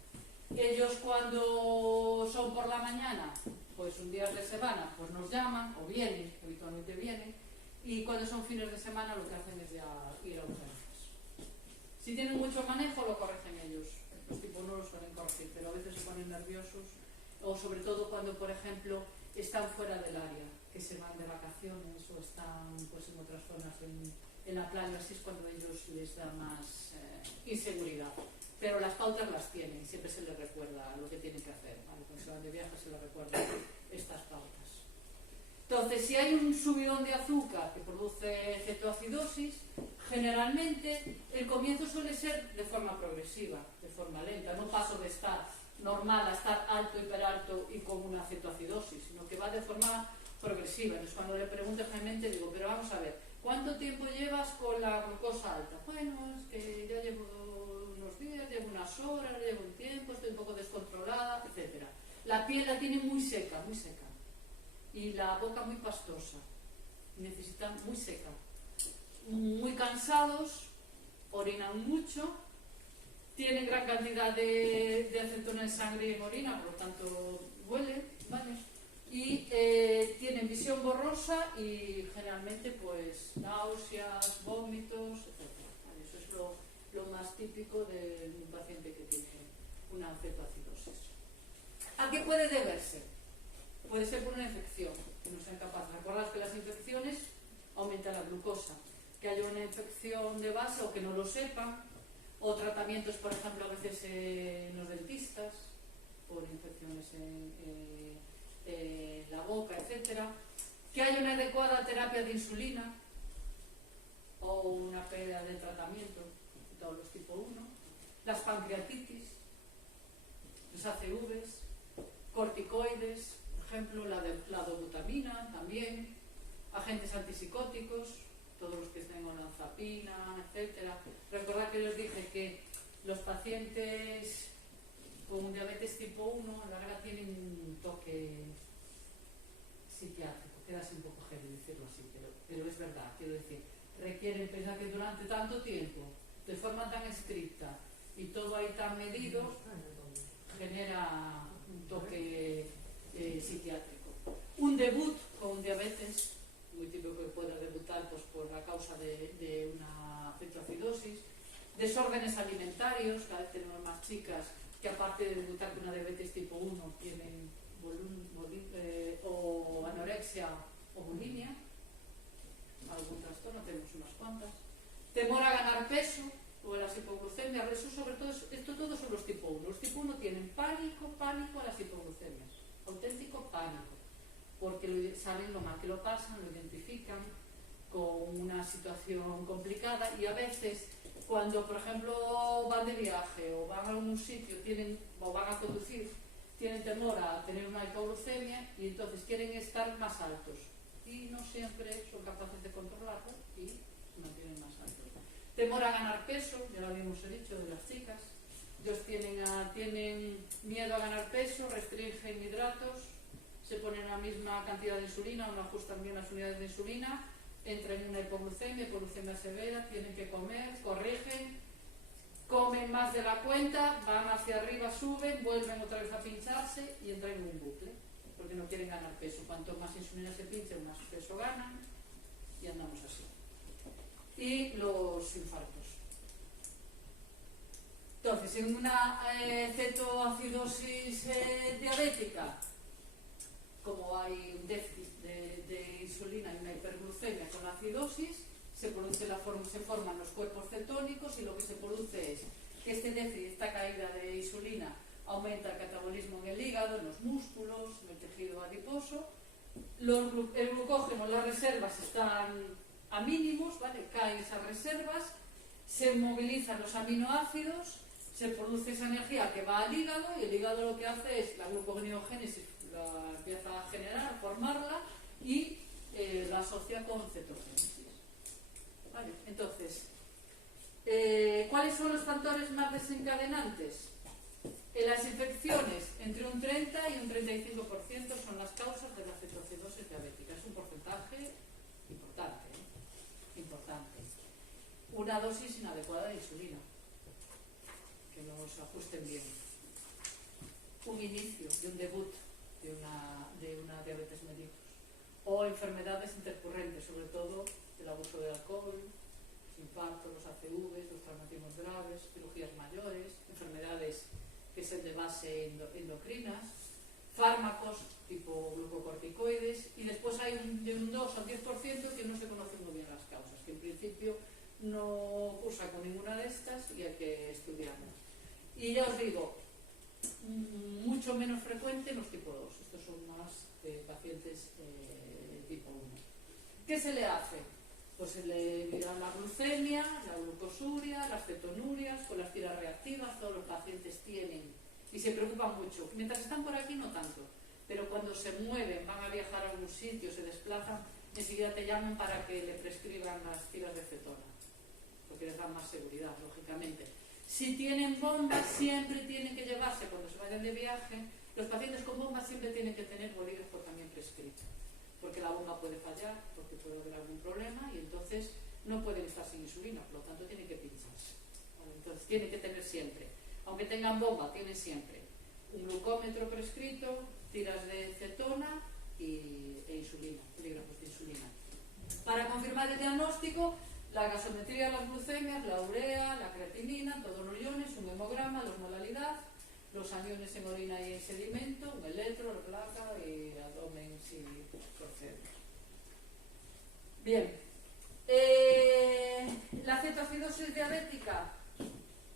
Ellos cuando son por la mañana, pues un día de semana, pues nos llaman o vienen, habitualmente vienen, y cuando son fines de semana lo que hacen es ya ir a urgencias. Si tienen mucho manejo lo corrigen ellos. Los tipos no lo suelen corregir, pero a veces se ponen nerviosos, o sobre todo cuando, por ejemplo, están fuera del área, que se van de vacaciones o están pues en otras zonas en la playa, así es cuando a ellos les da más inseguridad. Pero las pautas las tienen, siempre se les recuerda lo que tienen que hacer, ¿vale? Cuando se van de viaje se les recuerda estas pautas. Entonces, si hay un subidón de azúcar que produce cetoacidosis, generalmente el comienzo suele ser de forma progresiva, de forma lenta. No paso de estar normal a estar alto, hiperalto y con una cetoacidosis, sino que va de forma progresiva. Entonces, cuando le pregunto generalmente, digo, pero vamos a ver, ¿cuánto tiempo llevas con la glucosa alta? Bueno, es que ya llevo unos días, llevo unas horas, llevo un tiempo, estoy un poco descontrolada, etc. La piel la tiene muy seca, y la boca muy pastosa. Necesitan muy seca. Muy cansados, orinan mucho, tienen gran cantidad de acetona en sangre y en orina, por lo tanto huelen, ¿vale? Y tienen visión borrosa y generalmente pues náuseas, vómitos, etc. ¿Vale? Eso es lo más típico de un paciente que tiene una cetoacidosis. ¿A qué puede deberse? Puede ser por una infección, que no sean capaces. Recordad que las infecciones aumentan la glucosa, que haya una infección de base o que no lo sepan, o tratamientos, por ejemplo, a veces en los dentistas, por infecciones en la boca, etcétera, que haya una adecuada terapia de insulina o una pérdida de tratamiento, todos los tipo 1, las pancreatitis, los ACVs, corticoides, por ejemplo, la dobutamina también, agentes antipsicóticos, todos los que estén olanzapina, etcétera. Recordad que les dije que los pacientes con diabetes tipo 1 en la verdad tienen un toque psiquiátrico, queda así un poco heavy decirlo así, pero es verdad, quiero decir, requieren pensar que durante tanto tiempo, de forma tan estricta y todo ahí tan medido, genera un toque psiquiátrico. un debut con diabetes, muy típico que pueda debutar pues, por la causa de una cetoacidosis, desórdenes alimentarios, cada vez tenemos más chicas que aparte de debutar con una diabetes tipo 1 tienen o anorexia o bulimia, algún trastorno, tenemos unas cuantas. Temor a ganar peso o las hipoglucemias, eso sobre todo, esto todo son los tipo 1. Los tipo 1 tienen pánico a las hipoglucemias, auténtico pánico, porque saben lo mal que lo pasan, lo identifican con una situación complicada y a veces cuando por ejemplo van de viaje o van a algún sitio o van a conducir, tienen temor a tener una hipoglucemia y entonces quieren estar más altos y no siempre son capaces de controlarlo y se mantienen más altos. Temor a ganar peso, ya lo habíamos dicho de las chicas, ellos tienen miedo a ganar peso, restringen hidratos, se ponen la misma cantidad de insulina o no ajustan bien las unidades de insulina, entran en una hipoglucemia severa, tienen que comer, corrigen, comen más de la cuenta, van hacia arriba, suben, vuelven otra vez a pincharse y entran en un bucle, porque no quieren ganar peso. Cuanto más insulina se pinchen, más peso ganan y andamos así. Y los infartos. Entonces, en una cetoacidosis diabética, como hay un déficit de insulina y una hiperglucemia con la acidosis, se forman los cuerpos cetónicos y lo que se produce es que este déficit, esta caída de insulina, aumenta el catabolismo en el hígado, en los músculos, en el tejido adiposo, el glucógeno, las reservas están a mínimos, ¿vale? Caen esas reservas, se movilizan los aminoácidos, se produce esa energía que va al hígado y el hígado lo que hace es la gluconeogénesis, la empieza a generar, a formarla y la asocia con cetogénesis. ¿Vale? Entonces, ¿cuáles son los factores más desencadenantes? Las infecciones, entre un 30 y un 35% son las causas de la cetoacidosis diabética. Es un porcentaje importante, ¿eh? Importante. Una dosis inadecuada de insulina, que nos ajusten bien. Un inicio de un debut de una diabetes mellitus. O enfermedades intercurrentes, sobre todo el abuso de alcohol, los infartos, los ACVs, los traumatismos graves, cirugías mayores, enfermedades que son de base endocrinas, fármacos tipo glucocorticoides y después hay de un 2 al 10% que no se conocen muy bien las causas, que en principio no cursa con ninguna de estas y hay que estudiarlas. Y ya os digo, mucho menos frecuente los tipo 2, estos son más pacientes tipo 1. ¿Qué se le hace? Pues se le mira la glucemia, la glucosuria, las cetonurias, con las tiras reactivas, todos los pacientes tienen y se preocupan mucho. Mientras están por aquí no tanto, pero cuando se mueven, van a viajar a algún sitio, se desplazan, enseguida te llaman para que le prescriban las tiras de cetona, porque les dan más seguridad, lógicamente. Si tienen bombas, siempre tienen que llevarse, cuando se vayan de viaje, los pacientes con bombas siempre tienen que tener bolígrafo también prescrito, porque la bomba puede fallar, porque puede haber algún problema y entonces no pueden estar sin insulina, por lo tanto tienen que pincharse. ¿Vale? Entonces tienen que tener siempre, aunque tengan bomba, tienen siempre un glucómetro prescrito, tiras de cetona e insulina, bolígrafos de insulina. Para confirmar el diagnóstico, la gasometría de las glucemias, la urea, la creatinina, todos los iones, un hemograma, la osmolalidad, los aniones en orina y en sedimento, un electro, la placa y abdomen si procede. Bien, la cetoacidosis diabética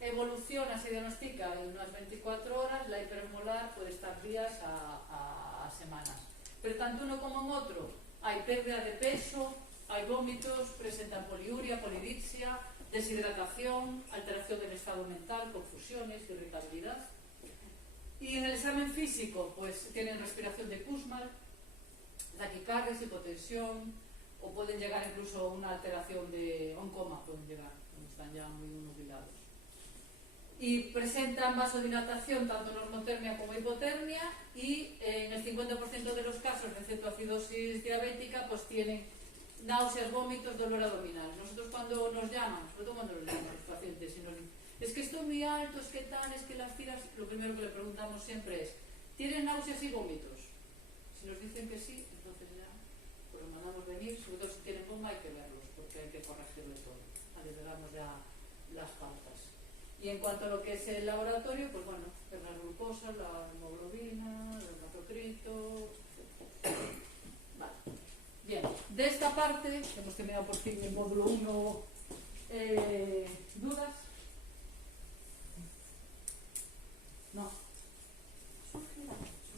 evoluciona, se diagnostica en unas 24 horas, la hipermolar puede estar días a semanas. Pero tanto uno como en otro hay pérdida de peso, hay vómitos, presentan poliuria, polidipsia, deshidratación, alteración del estado mental, confusiones, irritabilidad. Y en el examen físico, pues tienen respiración de Kussmaul, taquicardias, hipotensión, o pueden llegar incluso a una alteración a un coma, pueden llegar, cuando están ya muy nubilados. Y presentan vasodilatación, tanto normotermia como hipotermia, y en el 50% de los casos de cetoacidosis diabética, pues tienen náuseas, vómitos, dolor abdominal. Nosotros cuando nos llaman, sobre todo cuando nos llaman los pacientes y nos dicen, es que estoy muy alto, es que tal, es que las tiras, lo primero que le preguntamos siempre es, ¿tienen náuseas y vómitos? Si nos dicen que sí, mandamos venir, sobre todo si tienen bomba hay que verlos, porque hay que corregirle todo. Vale, le damos ya las pautas. Y en cuanto a lo que es el laboratorio, pues bueno, es la glucosa, la hemoglobina, el hematocrito, etc. Vale. Bien, de esta parte, hemos terminado por fin el módulo 1. ¿Dudas? No.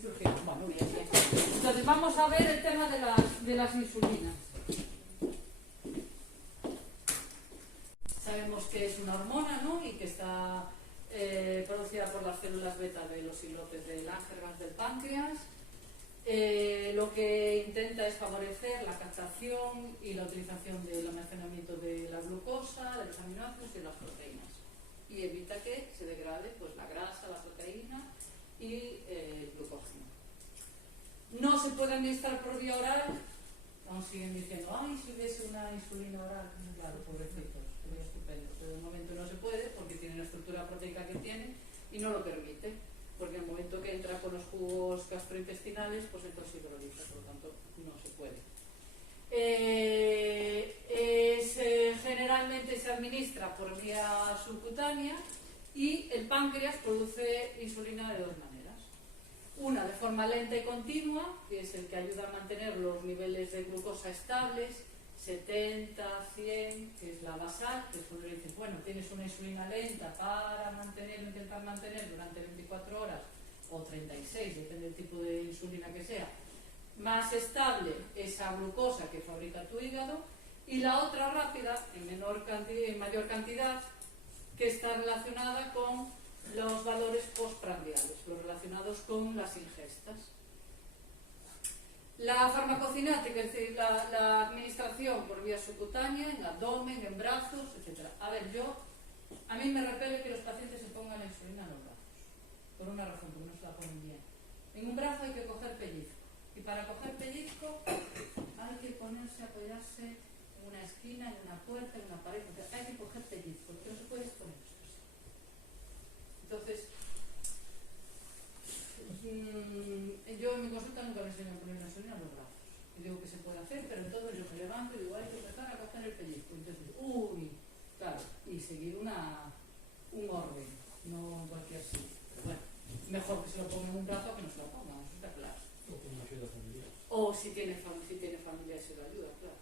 Surgirán. Bueno, bien, bien. Entonces vamos a ver el tema de las insulinas. Sabemos que es una hormona, ¿no? Y que está producida por las células beta de los islotes de Langerhans del páncreas. Lo que intenta es favorecer la captación y la utilización del almacenamiento de la glucosa, de los aminoácidos y de las proteínas. Y evita que se degrade pues, la grasa, la proteína y el glucógeno. No se puede administrar por vía oral. Aún siguen diciendo, ay, si hubiese una insulina oral, claro, pobrecitos, sería estupendo. Pero de momento no se puede porque tiene la estructura proteica que tiene y no lo permite. Porque en el momento que entra con los jugos gastrointestinales, pues entonces se hidroliza, por lo tanto no se puede. Generalmente se administra por vía subcutánea y el páncreas produce insulina de dos maneras. Una de forma lenta y continua, que es el que ayuda a mantener los niveles de glucosa estables, 70, 100, que es la basal, que solo le dices, bueno, tienes una insulina lenta para intentar mantener durante 24 horas, o 36, depende del tipo de insulina que sea, más estable esa glucosa que fabrica tu hígado, y la otra rápida, en mayor cantidad, que está relacionada con los valores postprandiales, los relacionados con las ingestas. La farmacocinética, es decir, la administración por vía subcutánea, en abdomen, en brazos, etc. A ver, a mí me repele que los pacientes se pongan la insulina en los brazos, por una razón, porque no se la ponen bien. En un brazo hay que coger pellizco, y para coger pellizco hay que ponerse, apoyarse en una esquina, en una puerta, en una pared, hay que coger pellizco, no se puede poner esto así. Entonces, yo en mi consulta nunca me enseño a poner una insulina en los brazos. Y digo que se puede hacer, pero entonces yo me levanto y digo, hay que empezar a coger el pellizco. Entonces, claro, y seguir un orden, no en cualquier sitio. Bueno, mejor que se lo ponga en un brazo que no se lo ponga, eso está claro. O con una ayuda familiar. O si tiene familia y se lo ayuda, claro.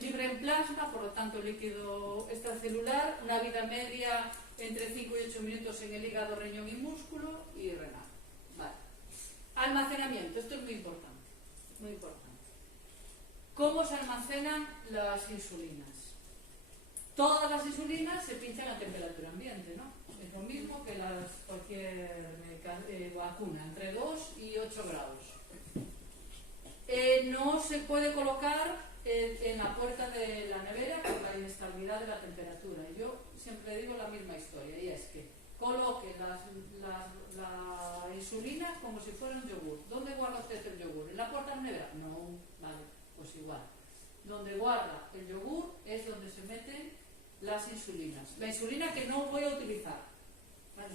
Libre en plasma, por lo tanto líquido extracelular, una vida media entre 5 y 8 minutos en el hígado, riñón y músculo y renal. Vale. Almacenamiento, esto es muy importante, muy importante. ¿Cómo se almacenan las insulinas? Todas las insulinas se pinchan a temperatura ambiente, ¿no? Es lo mismo que cualquier vacuna, entre 2 y 8 grados. No se puede colocar en la puerta de la nevera por la inestabilidad de la temperatura. Yo siempre digo la misma historia, y es que coloque la insulina como si fuera un yogur. ¿Dónde guarda usted el yogur? ¿En la puerta de la nevera? No, vale, pues igual. Donde guarda el yogur es donde se meten las insulinas. La insulina que no voy a utilizar, ¿vale?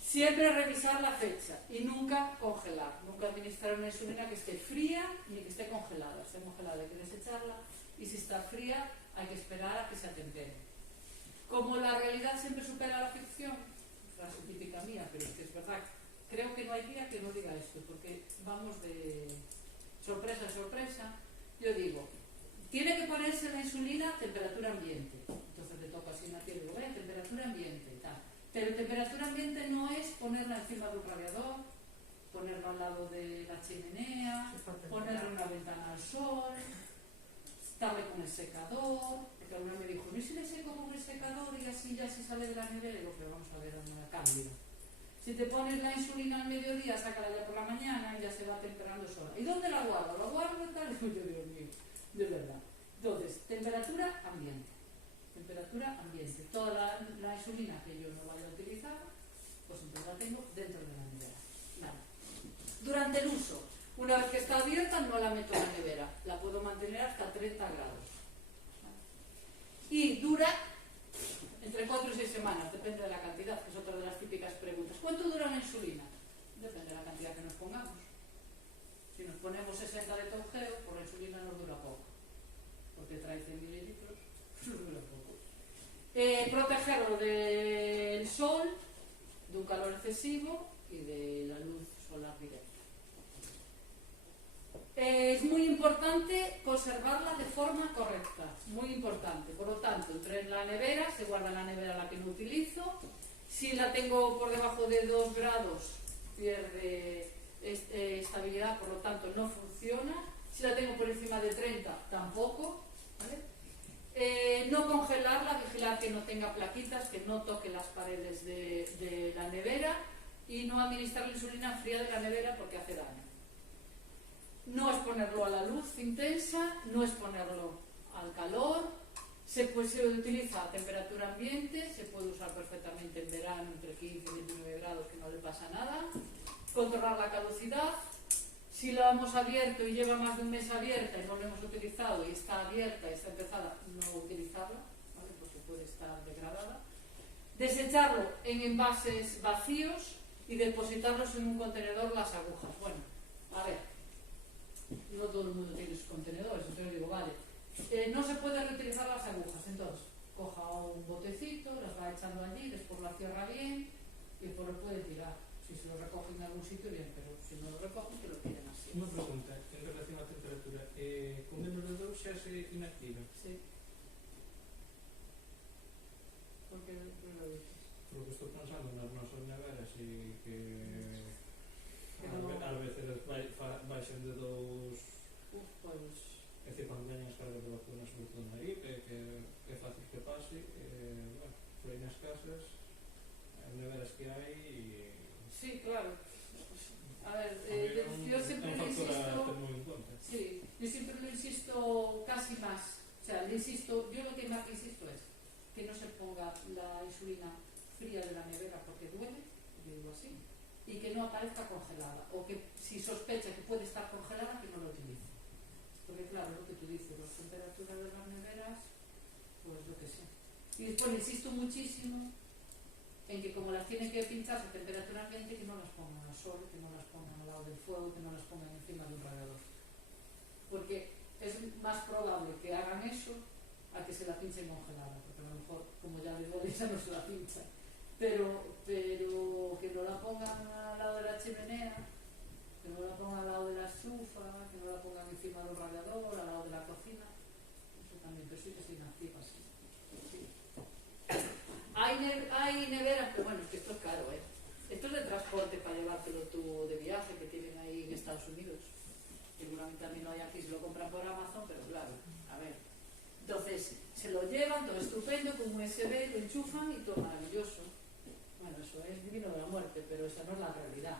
Siempre revisar la fecha y nunca congelar. Nunca administrar una insulina que esté fría ni que esté congelada. Si está congelada hay que desecharla y si está fría hay que esperar a que se atempere. Como la realidad siempre supera la ficción, frase típica mía, pero es que es verdad, creo que no hay día que no diga esto, porque vamos de sorpresa en sorpresa. Yo digo, tiene que ponerse la insulina a temperatura ambiente. Entonces le toca así una piel y digo, temperatura ambiente, tal. Pero temperatura ambiente no es ponerla encima de un radiador, ponerla al lado de la chimenea, ponerla en una ventana al sol, estarle con el secador, porque alguna me dijo, ¿no si le seco con el secador y así ya se sale de la nevera? Y digo, pero vamos a ver, una cándida. Si te pones la insulina al mediodía, sácala ya por la mañana y ya se va temperando sola. ¿Y dónde la guardo? ¿La guardo y tal? Yo digo, mío, de verdad. Entonces, temperatura ambiente. Temperatura ambiente. Toda la insulina que yo no vaya a utilizar, pues entonces la tengo dentro de la nevera. Vale. Durante el uso, una vez que está abierta, no la meto en la nevera. La puedo mantener hasta 30 grados. ¿Vale? Y dura entre 4 y 6 semanas, depende de la cantidad, que es otra de las típicas preguntas. ¿Cuánto dura la insulina? Depende de la cantidad que nos pongamos. Si nos ponemos 60 de toujeo, por la insulina nos dura pouco, porque trae 100 mililitros, nos dura pouco. Protegerlo del sol, dun calor excesivo y de la luz solar directa. Es muy importante conservarla de forma correcta, muy importante. Por lo tanto, entra en la nevera, se guarda en la nevera la que no utilizo. Si la tengo por debajo de 2 grados, pierde estabilidad, por lo tanto no funciona. Si la tengo por encima de 30, tampoco, ¿vale? No congelarla, vigilar que no tenga plaquitas, que no toque las paredes de la nevera, y no administrar la insulina fría de la nevera porque hace daño. No exponerlo a la luz intensa, no exponerlo al calor. Se utiliza a temperatura ambiente, se puede usar perfectamente en verano entre 15 y 29 grados, que no le pasa nada. Controlar la caducidad. Si la hemos abierto y lleva más de un mes abierta y no la hemos utilizado y está abierta y está empezada, no utilizarla, ¿vale? Porque puede estar degradada. Desecharlo en envases vacíos y depositarlos en un contenedor las agujas. Bueno, a ver, no todo el mundo tiene sus contenedores, entonces digo, vale, no se puede reutilizar las agujas, entonces coja un botecito, las va echando allí, después la cierra bien y después lo puede tirar. Si se lo recogen en algún sitio, bien, pero si no lo recogen, que lo tiren así. Unha pregunta en relación á temperatura. Con menos de 2 xa se inactiva? Sí. ¿Por qué lo dices? Porque estou pensando nas nosas neveras e que no. ás veces baixan de 2. Pues É dicir, cando veñen as cargas de vacunas, sobre todo na IPE, que é fácil que pase, bueno, por aí nas casas, as neveras que hai e... sí, claro. A ver, yo siempre lo insisto. Sí, yo siempre lo insisto casi más. O sea, le insisto, yo lo que más insisto es que no se ponga la insulina fría de la nevera porque duele, digo así, y que no aparezca congelada. O que si sospecha que puede estar congelada, que no lo utilice. Porque claro, lo que tú dices, las temperaturas de las neveras, pues yo qué sé. Y después insisto muchísimo en que como las tienen que pincharse a temperatura ambiente, que no las pongan al sol, que no las pongan al lado del fuego, que no las pongan encima de un radiador. Porque es más probable que hagan eso a que se la pinchen congelada, porque a lo mejor, como ya les duele, ya no se la pinchan. Pero que no la pongan al lado de la chimenea, que no la pongan al lado de la estufa, que no la pongan encima de un radiador, al lado de la cocina, eso también, pero sí que se inactiva así. Hay neveras, pero bueno, es que esto es caro, ¿eh? Esto es de transporte para llevártelo tú de viaje que tienen ahí en Estados Unidos. Seguramente también lo hay aquí, se lo compran por Amazon, pero claro, a ver. Entonces, se lo llevan, todo estupendo, con un USB, lo enchufan y todo maravilloso. Bueno, eso es divino de la muerte, pero esa no es la realidad.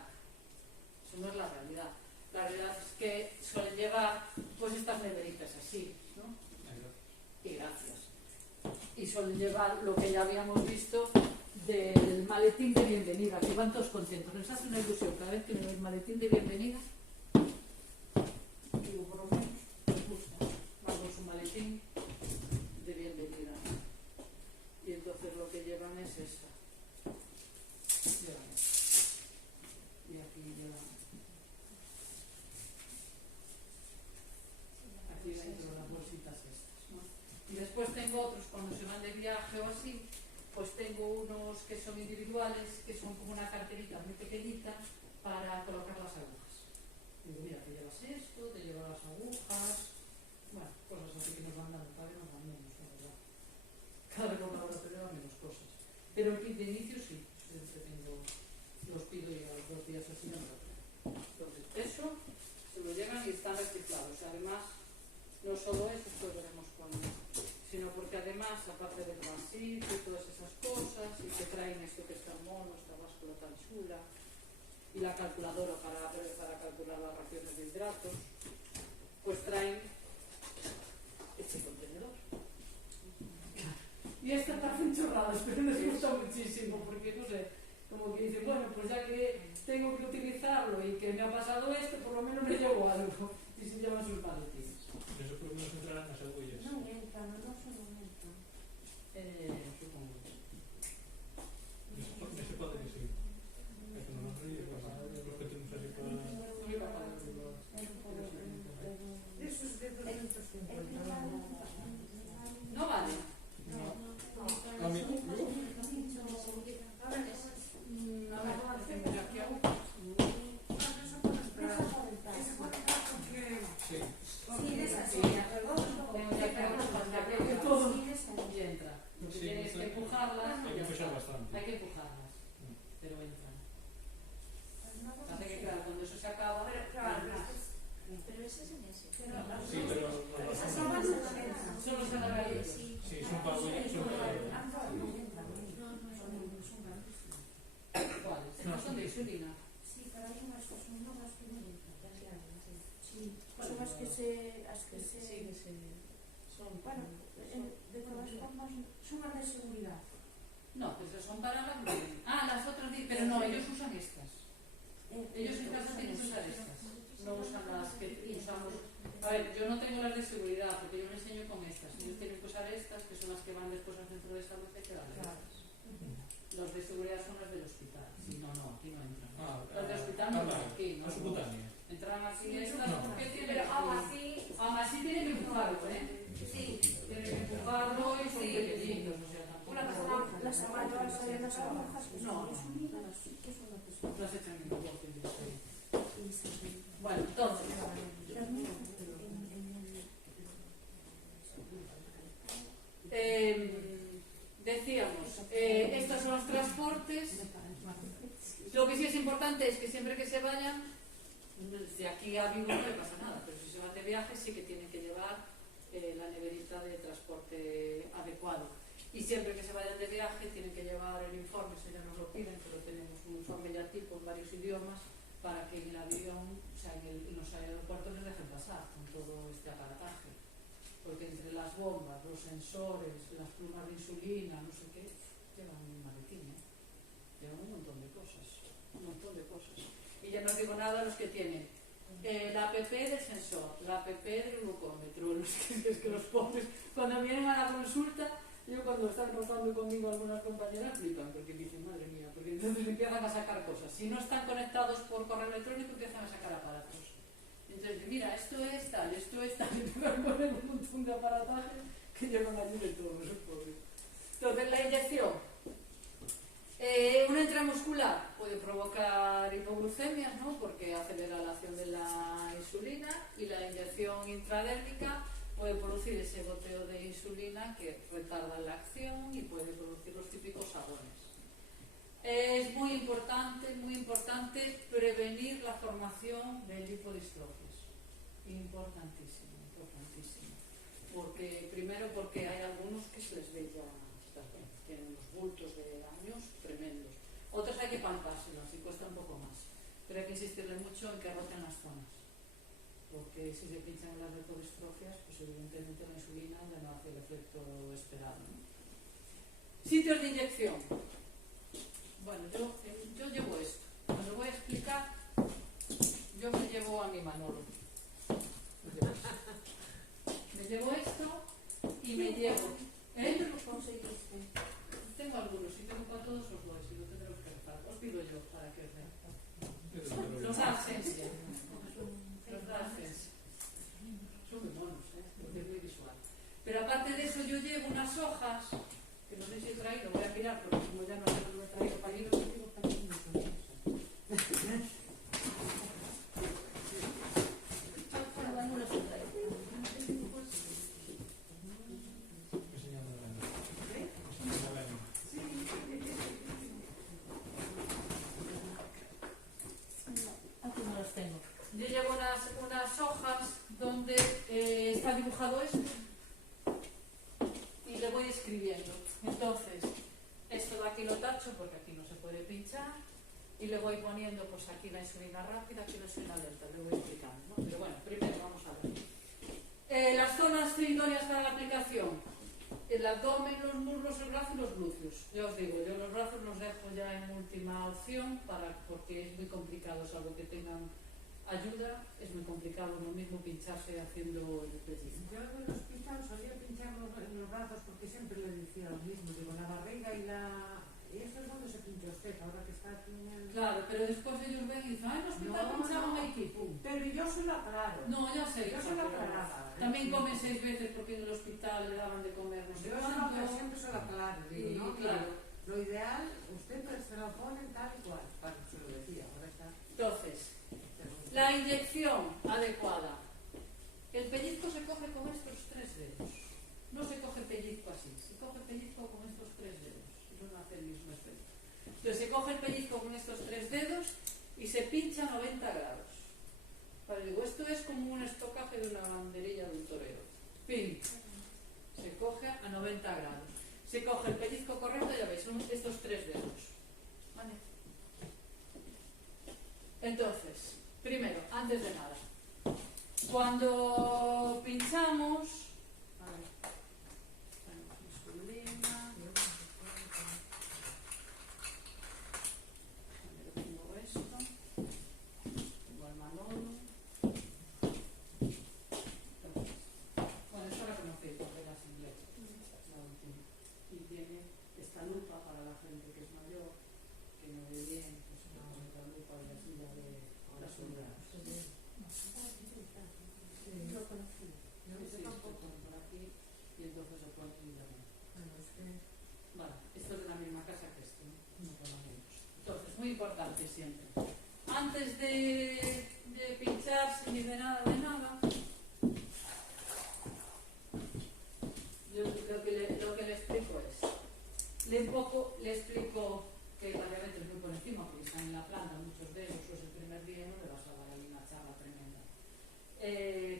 Eso no es la realidad. La realidad es que suelen llevar, pues, estas neveritas así, ¿no? Y gracias. Y suelen llevar lo que ya habíamos visto del maletín de bienvenida, que van todos contentos. Nos hace una ilusión cada vez que ven el maletín de bienvenida. Digo, por lo menos les gusta. Van con su maletín de bienvenida. Y entonces lo que llevan es esta. Llevan esta. Y aquí llevan. Aquí dentro de las bolsitas estas, ¿no? Y después tengo otros, cuando se van de viaje o así, pues tengo unos que son individuales, que son como una carterita muy pequeñita para colocar las agujas. Digo, mira, te llevas esto, te llevas las agujas, bueno, cosas así que nos van dando, cada vez nos dan menos, la verdad. Cada vez con la hora te lleva menos cosas. Pero el kit de inicio sí, siempre tengo, los pido y a los 2 días así no me lo traigo. Entonces, eso se lo llevan y están reciclados. Además, no solo eso, pues veremos cuándo, sino porque además, aparte del vasito y todas esas cosas, y que traen esto que es tan mono, esta báscula tan chula, y la calculadora para calcular las raciones de hidratos, pues traen este contenedor. Y esta parecen chorradas, pero me gusta muchísimo, porque no sé, como que dicen, bueno, pues ya que tengo que utilizarlo y que me ha pasado esto, por lo menos me llevo algo, y se llevan sus maletines. Eso por lo menos entrarán las agullas. Non entran, non se non entran. Supongo. Ese pode que sí. É que non nos ríe, porque temos así para... No iba a pagar. euros. Sí, son pagos, son pagos. ¿Cuáles? Estos son de insulina. Sí, pero hai unhas que son novas que non entran. Sí, Vale, son as que se... Sí, que son... Bueno, de todas formas, son as de seguridad. No, pues son para las... las otras... Pero no, ellos usan estas. Ellos en casa tienen que usar estas. No usan las que usamos... A ver, yo no tengo las de seguridad porque yo me enseño con estas. Ellos tienen que usar estas, que son las que van después al centro de salud y que dan estas. Los de seguridad son las del hospital. Sí, no, aquí no entran. Los del hospital no entran aquí, ¿no? Las subcutáneas. Entran aquí estas No. porque tienen... Pero aún así tienen que empujarlo, ¿eh? sí. Tienen que empujarlo y son pequeñitos, o sea, tampoco... Las amarillas de las agujas que No, son insulinas, sí que son las que son. las echan en el bote. Bueno, entonces... decíamos, estos son los transportes. Lo que sí es importante es que siempre que se vayan, de aquí a Vigo no le pasa nada, pero si se van de viaje sí que tienen que llevar la neverita de transporte adecuado. Y siempre que se vayan de viaje tienen que llevar el informe, si ya nos lo piden, pero tenemos un informe ya tipo en varios idiomas para que en el avión, o sea, en los aeropuertos les dejen pasar con todo este aparataje. Porque entre las bombas, los sensores, las plumas de insulina, no sé qué, llevan un maletín, ¿eh? Llevan un montón de cosas. Y ya no digo nada los que tienen la app del sensor, la app del glucómetro, es que los pobres, cuando vienen a la consulta, yo cuando están rotando conmigo algunas compañeras flipan, porque dicen, madre mía, porque entonces empiezan a sacar cosas. Si no están conectados por correo electrónico, empiezan a sacar aparatos. Entonces, mira, esto es tal, y te van a poner un montón de aparataje que llevan allí de todo, esos pobres. Entonces, la inyección. Una intramuscular puede provocar hipoglucemias, ¿no? Porque acelera la acción de la insulina, y la inyección intradérmica puede producir ese goteo de insulina que retarda la acción y puede producir los típicos agones. Es muy importante prevenir la formación de lipodistrofias. Importantísimo. Primero porque hay algunos que se les ve ya, tienen unos bultos de años tremendos. Otros hay que palpárselos y cuesta un poco más. Pero hay que insistirle mucho en que roten las zonas. Porque si se pinchan las lipodistrofias, pues evidentemente la insulina ya no hace el efecto esperado, ¿no? Sitios de inyección. Bueno, yo llevo esto. Cuando voy a explicar, yo me llevo a mi Manolo. Me llevo esto y me llevo... ¿Dónde lo conseguiste? Tengo algunos, si tengo para todos os doy, si no tendremos que dejar. Os pido yo para que os den. Los AdSense. Los AdSense. Son muy monos, porque es muy visual. Pero aparte de eso, yo llevo unas hojas, que no sé si he traído, voy a mirar, porque como ya no sé lo he traído para ir, os digo también muy cosas. Yo llevo unas hojas donde está dibujado esto y le voy escribiendo. Entonces, esto de aquí lo tacho porque aquí no se puede pinchar y le voy poniendo pues aquí la insulina rápida, aquí la insulina lenta, le voy explicando, ¿no? Pero bueno, primero vamos a ver. Las zonas idóneas para la aplicación: el abdomen, los muslos, el brazo y los glúteos. Ya os digo, yo los brazos los dejo ya en última opción porque es muy complicado, salvo que tengan ayuda, es muy complicado lo mismo pincharse haciendo el pellizco. Yo en el hospital solía pincharlos en los brazos porque siempre le decía lo mismo, digo, la barriga y la... Y esto es donde se pincha usted, ahora que está aquí en el... Claro, pero después ellos ven y dicen, en el hospital pinchaban aquí, pum. Pero yo se lo aclaro. No, ya sé, Yo se lo aclaraba. también comen 6 veces porque en el hospital le daban de comer no sé Yo cuánto. siempre se lo aclaro, digo, Y, no, claro. Lo ideal, usted se lo pone tal y cual. Bueno, se lo decía, ahora está... Entonces, la inyección adecuada. El pellizco se coge con estos 3 dedos. No se coge pellizco así, se coge pellizco con estos 3 dedos. No hace el mismo efecto. Entonces se coge el pellizco con estos 3 dedos y se pincha a 90 grados. Vale, digo, esto es como un estocaje de una banderilla de un torero. Pin. Se coge a correcto, ya veis, son estos 3 dedos. ¿Vale? Entonces, primero, antes de nada, cuando pinchamos, a ver, tenemos insulina, tengo esto, tengo el Manolo. Bueno, esto la conocéis porque era inglés, la última. Y tiene esta lupa para la gente que es mayor, que no ve bien, pues la lupa y así ya ve las unidades. Lo conocí. Sí, sí, esto pone por aquí y entonces lo pone y ya ve. Vale, esto es de la misma casa que esto, ¿no? No por lo menos. Entonces, muy importante siempre. Antes de pincharse ni de nada, yo lo que le explico es, le explico que hay variantes muy por encima, porque están en la planta, muchos de ellos, pues el primer día no le vas a dar ahí una charla tremenda.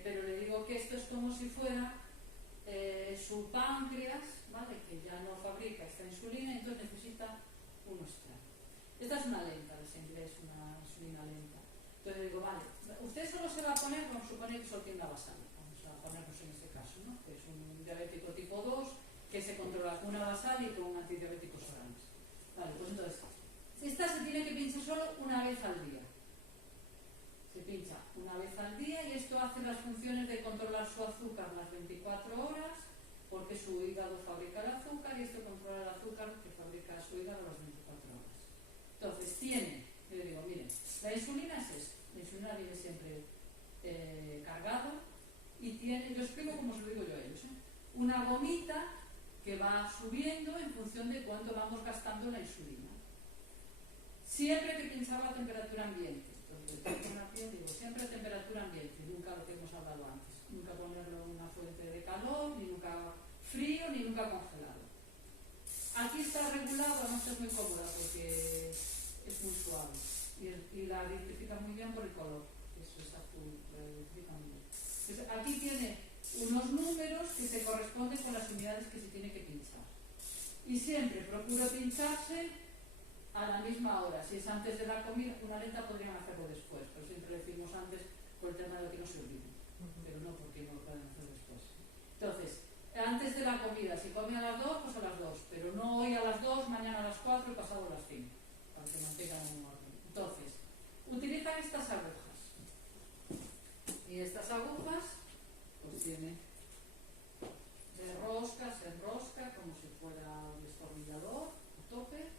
Pero le digo que esto es como si fuera su páncreas, ¿vale? Que ya no fabrica esta insulina, entonces necesita un extraño. Esta es una lenta, es en inglés, una insulina lenta. Entonces le digo, vale, usted solo se va a poner, vamos a suponer que solo tiene la basal, vamos a ponernos en este caso, ¿no? Que es un diabético tipo 2 que se controla con una basal y con antidiabéticos orales. Vale, pues entonces, esta se tiene que pinchar solo una vez al día. Se pincha una vez al día y esto hace las funciones de controlar su azúcar las 24 horas, porque su hígado fabrica el azúcar y esto controla el azúcar que fabrica su hígado las 24 horas. Entonces tiene, yo le digo, miren, la insulina es esto, la insulina viene siempre cargado y tiene, yo explico como se lo digo yo a ellos, una gomita que va subiendo en función de cuánto vamos gastando la insulina. Siempre hay que pinchar la temperatura ambiente. Entonces, una piel, digo, siempre a temperatura ambiente, nunca lo que hemos hablado antes. Nunca ponerlo en una fuente de calor, ni nunca frío, ni nunca congelado. Aquí está regulado, no es muy cómoda porque es muy suave y la identifica muy bien por el color. Eso es azul, la identifica muy bien. Entonces, aquí tiene unos números que se corresponden con las unidades que se tiene que pinchar. Y siempre procuro pincharse a la misma hora. Si es antes de la comida, una lenta podrían hacerlo después, pero siempre decimos antes por el tema de que no se olvide, pero no porque no lo pueden hacer después. Entonces, antes de la comida, si come a las 2, pues a las 2, pero no hoy a las 2, mañana a las 4 y pasado a las 5, para que mantengan un orden. Entonces, utilizan estas agujas. Y estas agujas, pues tiene de rosca, se enrosca como si fuera un destornillador a tope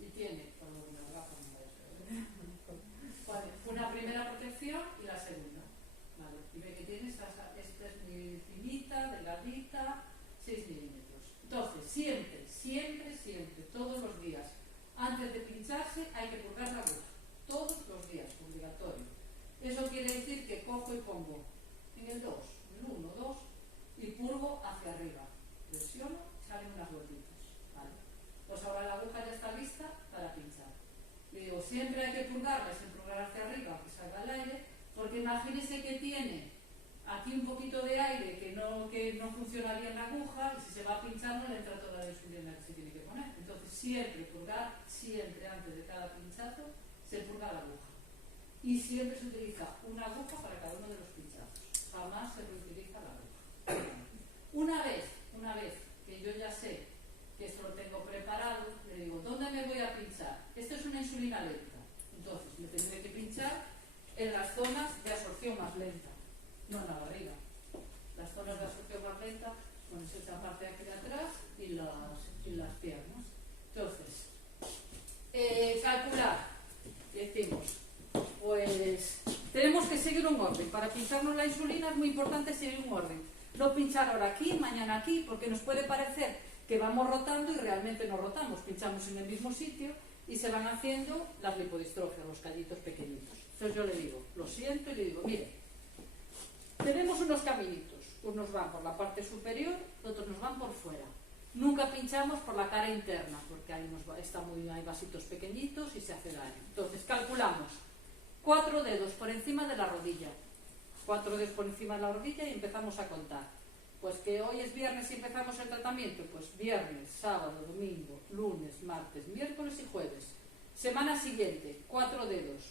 y tiene, por lo que las gafas no vaya a ser, vale, una primera protección y la segunda, vale, y ve que tiene esta es muy finita, delgadita, 6 milímetros. Entonces, siempre, todos los días, antes de pincharse hay que purgar la aguja, todos los días, obligatorio. Eso quiere decir que cojo y pongo en el 2, el 1, 2 y purgo hacia arriba, presiono, salen unas gotitas, ¿vale? Pues ahora la aguja ya está lista para pinchar. Le digo, siempre hay que purgarla sin purgar hacia arriba, que salga el aire, porque imagínese que tiene aquí un poquito de aire que no funciona bien la aguja y si se va a pinchar no le entra toda la insulina que se tiene que poner. Entonces siempre purgar, siempre antes de cada pinchazo se purga la aguja. Y siempre se utiliza una aguja para cada uno de los pinchazos. Jamás se reutiliza la aguja. Una vez que yo ya sé que esto lo tengo preparado, le digo, ¿dónde me voy a pinchar? Esto es una insulina lenta. Entonces me tendré que pinchar en las zonas de absorción más lenta, no en la barriga. Las zonas de absorción más lenta, bueno, es esta parte de aquí de atrás y las piernas. Entonces, calcular, decimos, pues tenemos que seguir un orden. Para pincharnos la insulina es muy importante seguir un orden. No pinchar ahora aquí, mañana aquí, porque nos puede parecer que vamos rotando y realmente no rotamos. Pinchamos en el mismo sitio y se van haciendo las lipodistrofias, los callitos pequeñitos. Entonces yo le digo, lo siento y le digo, mire, tenemos unos caminitos. Unos van por la parte superior, otros nos van por fuera. Nunca pinchamos por la cara interna, porque hay vasitos pequeñitos y se hace daño. Entonces calculamos 4 dedos por encima de la rodilla. 4 dedos por encima de la rodilla y empezamos a contar. Pues que hoy es viernes y empezamos el tratamiento, pues viernes, sábado, domingo, lunes, martes, miércoles y jueves. Semana siguiente, 4 dedos.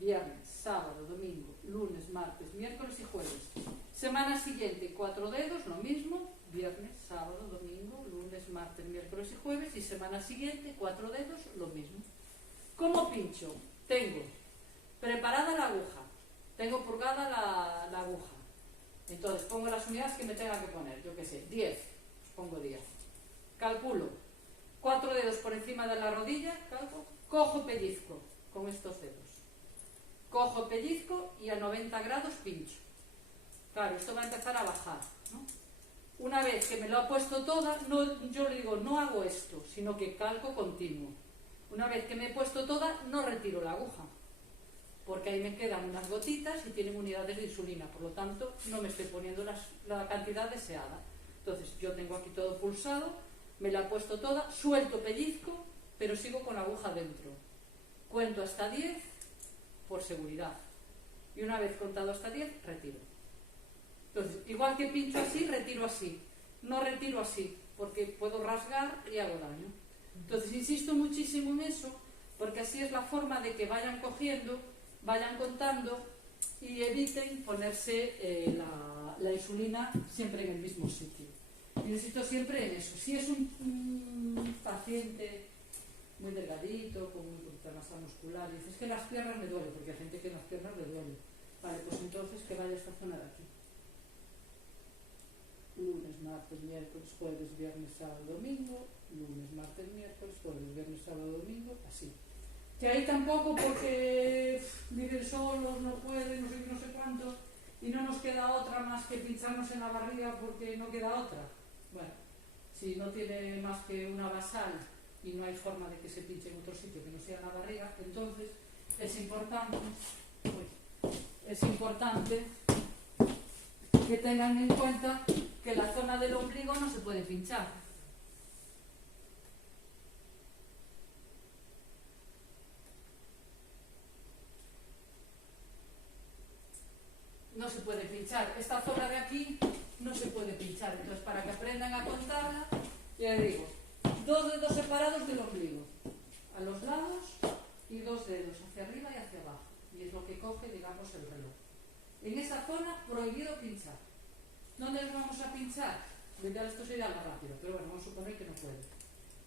Viernes, sábado, domingo, lunes, martes, miércoles y jueves. Semana siguiente, 4 dedos, lo mismo. Viernes, sábado, domingo, lunes, martes, miércoles y jueves. Y semana siguiente, 4 dedos, lo mismo. ¿Cómo pincho? Tengo preparada la aguja, tengo purgada la aguja. Entonces pongo las unidades que me tenga que poner, yo qué sé, 10, pongo 10. Calculo 4 dedos por encima de la rodilla, cojo pellizco con estos dedos. Cojo pellizco y a 90 grados pincho. Claro, esto va a empezar a bajar, ¿no? Una vez que me lo ha puesto toda, yo le digo, no hago esto, sino que calco continuo. Una vez que me he puesto toda, no retiro la aguja, porque ahí me quedan unas gotitas y tienen unidades de insulina, por lo tanto no me estoy poniendo la cantidad deseada. Entonces yo tengo aquí todo pulsado, me la he puesto toda, suelto pellizco, pero sigo con la aguja dentro. Cuento hasta 10 por seguridad y una vez contado hasta 10 retiro. Entonces, igual que pincho así, retiro así, no retiro así, porque puedo rasgar y hago daño. Entonces insisto muchísimo en eso, porque así es la forma de que vayan cogiendo, vayan contando y eviten ponerse la insulina siempre en el mismo sitio. Y insisto siempre en eso. Si es un paciente muy delgadito, con mucha masa muscular, y dices que las piernas me duelen, porque hay gente que las piernas le duelen. Vale, pues entonces que vaya a esta zona de aquí. Lunes, martes, miércoles, jueves, viernes, sábado, domingo. Lunes, martes, miércoles, jueves, viernes, sábado, domingo, así. Que ahí tampoco, porque viven solos, no pueden, no sé qué, no sé cuánto, y no nos queda otra más que pincharnos en la barriga porque no queda otra. Bueno, si no tiene más que una basal y no hay forma de que se pinche en otro sitio que no sea en la barriga, entonces es importante que tengan en cuenta que la zona del ombligo no se puede pinchar. No se puede pinchar. Esta zona de aquí no se puede pinchar. Entonces, para que aprendan a contarla, ya les digo, 2 dedos separados del ombligo, a los lados, y 2 dedos hacia arriba y hacia abajo. Y es lo que coge, digamos, el reloj. En esa zona, prohibido pinchar. ¿Dónde nos vamos a pinchar? Esto sería más rápido, pero bueno, vamos a suponer que no puede.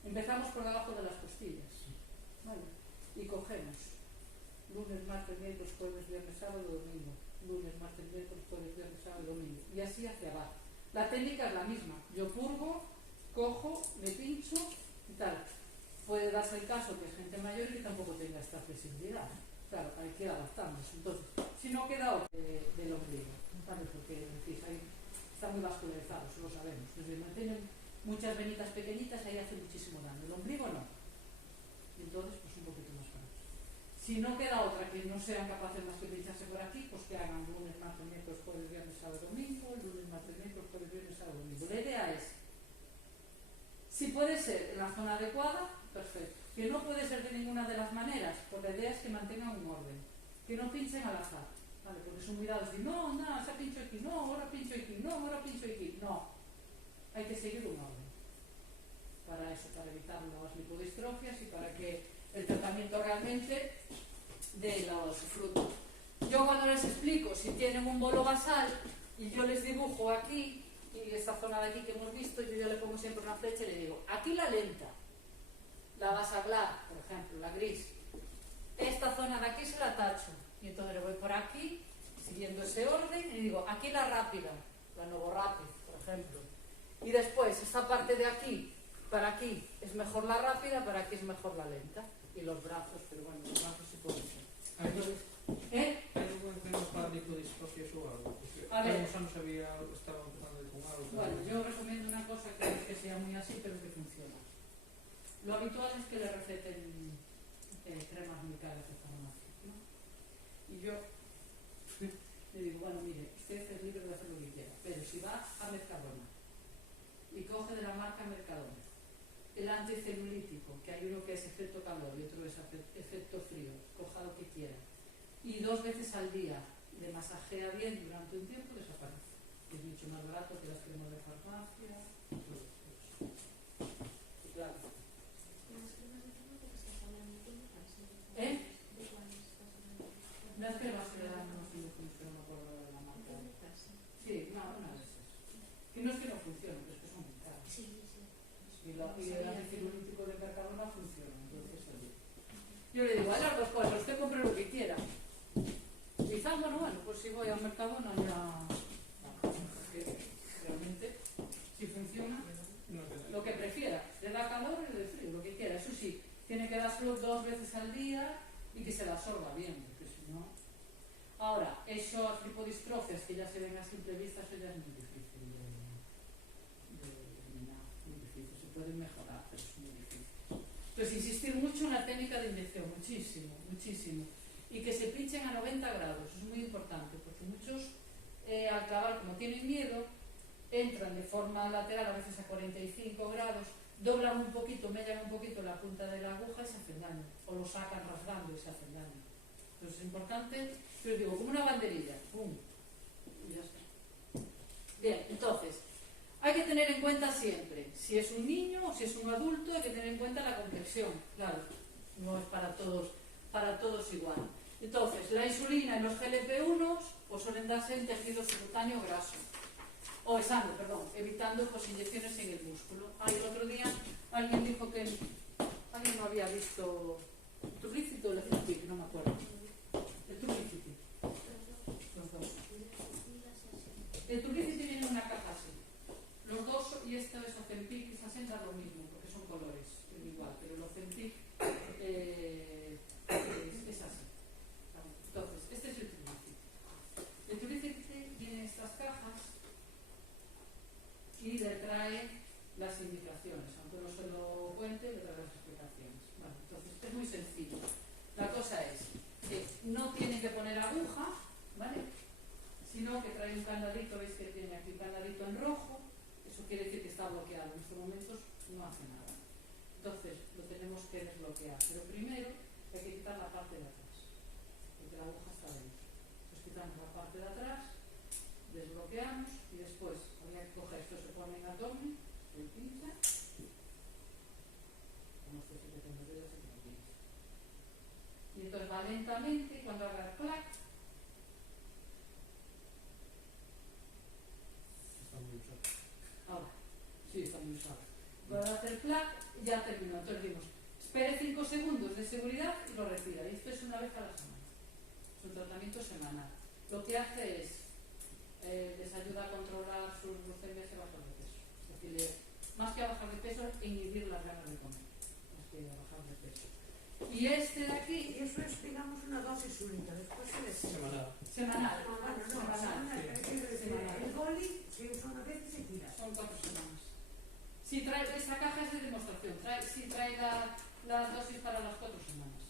Empezamos por debajo de las costillas. ¿Vale? Y cogemos lunes, martes, miércoles, jueves, viernes, sábado, domingo. Lunes, martes, miércoles, jueves, viernes, sábado, domingo. Y así hacia abajo. La técnica es la misma. Yo purgo, cojo, me pincho y tal. Puede darse el caso que es gente mayor y que tampoco tenga esta flexibilidad. Claro, hay que ir adaptándose. Entonces, si no queda otro del ombligo, ¿vale? Porque ahí está muy vascularizado, eso lo sabemos. Desde que tienen muchas venitas pequeñitas, ahí hace muchísimo daño. El ombligo no. Y entonces, pues un poquito más fácil. Si no queda otra que no sean capaces más que pincharse por aquí, pues que hagan lunes, martes, miércoles, jueves, viernes, sábado, domingo, lunes, martes, miércoles, jueves, viernes, sábado, domingo. La idea es, si puede ser en la zona adecuada, perfecto. Que no puede ser de ninguna de las maneras, pues la idea es que mantengan un orden. Que no pinchen al azar, ¿vale? Porque son muy dados de, no, se pincho aquí, no, ahora pincho aquí, no, ahora pincho aquí. No, hay que seguir un orden. Para eso, para evitar las lipodistrofias y para que el tratamiento realmente de los frutos. Yo cuando les explico, si tienen un bolo basal y yo les dibujo aquí, y esta zona de aquí que hemos visto, yo le pongo siempre una flecha y le digo, aquí la lenta, la basaglar, por ejemplo, la gris. Esta zona de aquí se la tacho. Y entonces le voy por aquí, siguiendo ese orden, y digo, aquí la rápida, la novorapid, por ejemplo. Y después, esta parte de aquí, para aquí es mejor la rápida, para aquí es mejor la lenta. Y los brazos, pero bueno, los brazos sí pueden ser. Entonces, ¿Hay algún tema para lipodistrofias o algo? Porque a ver, no sabía algo, estaba empezando con algo. bueno, yo recomiendo una cosa que sea muy así, pero que funciona. Lo habitual es que le receten cremas muy caras de farmacia, ¿no? Y yo le digo, bueno, mire, usted es libre de hacer lo que quiera, pero si va a Mercadona y coge de la marca Mercadona el anticelulítico, que hay uno que es efecto calor y otro es efecto frío, coja lo que quiera, y 2 veces al día le masajea bien durante un tiempo, desaparece. que es mucho más barato que las cremas de farmacia. Todo eso. Y claro. ¿Eh? Las cremas que le dan, no sé, no me acuerdo de la marca. Sí, una de esas. Que no es que no funcionen, pero es que son muy caras. Y el antifibulítico de Mercadona funciona, entonces oye. Yo le digo, a las dos cosas, usted compre lo que quiera. Y quizás, bueno, pues si voy a Mercadona ya. Porque realmente, si funciona, lo que prefiera, le da calor y le da frío, lo que quiera. Eso sí, tiene que dárselo 2 veces al día y que se la absorba bien, porque si no. Ahora, esos lipodistrofias que ya se ven a simple vista, eso ya es muy difícil de eliminar, muy difícil. Se pueden mejorar, pero es muy difícil. Entonces, insistir mucho en la técnica de inyección, muchísimo, muchísimo. Y que se pinchen a 90 grados, es muy importante, porque muchos al clavar, como tienen miedo, entran de forma lateral, a veces a 45 grados, doblan un poquito, mellan un poquito la punta de la aguja y se hacen daño, o lo sacan rasgando y se hacen daño. Entonces es importante, yo os digo, como una banderilla, ¡pum! Y ya está. Bien, entonces, hay que tener en cuenta siempre, si es un niño o si es un adulto, hay que tener en cuenta la complexión, claro, no es para todos igual. Entonces, la insulina en los GLP-1 pues suelen darse en tejido subcutáneo graso, o sano, perdón, evitando pues inyecciones en el músculo. El otro día alguien dijo que alguien no había visto Trulicity o Lecitip, no me acuerdo. El Trulicity. Los dos. El Trulicity viene en una caja así. Los dos, y esto es Ozempic y Saxenda lo mismo, porque son colores, es igual, pero el Ozempic es así. Entonces, este es el Trulicity. El Trulicity viene en estas cajas y le trae las indicaciones, aunque no se lo cuente, le trae las explicaciones. Bueno, entonces, es muy sencillo. La cosa es que no tiene que poner aguja, ¿vale? Sino que trae un candadito, veis que tiene aquí un candadito en rojo, eso quiere decir que está bloqueado, en estos momentos no hace nada. Entonces, lo tenemos que desbloquear, pero primero hay que quitar la parte de atrás, porque la aguja está dentro. Entonces quitamos la parte de atrás, desbloqueamos y después habría que coger esto, se pone en abdomen, se pincha, como esto sí que tengo dedos, se pincha. Y entonces va lentamente y cuando haga el clac, Está muy usado. ahora, sí, está muy usado. Cuando hace el clac, ya terminó. Entonces dimos, espere 5 segundos de seguridad y lo retira. Y esto es una vez a la semana. Es un tratamiento semanal. Lo que hace es les ayuda a controlar sus glucemias y bajar de peso. Es decir, más que a bajar de peso, inhibir las ganas de comer, más que a bajar de peso. Y este de aquí, Eso es, digamos, una dosis única, después se les... Semanal. semanal. Bueno, no, Semanal. semanal. El boli se usa una vez y se tira. Son 4 semanas. Sí, trae, esta caja es de demostración. Trae las dosis para las 4 semanas.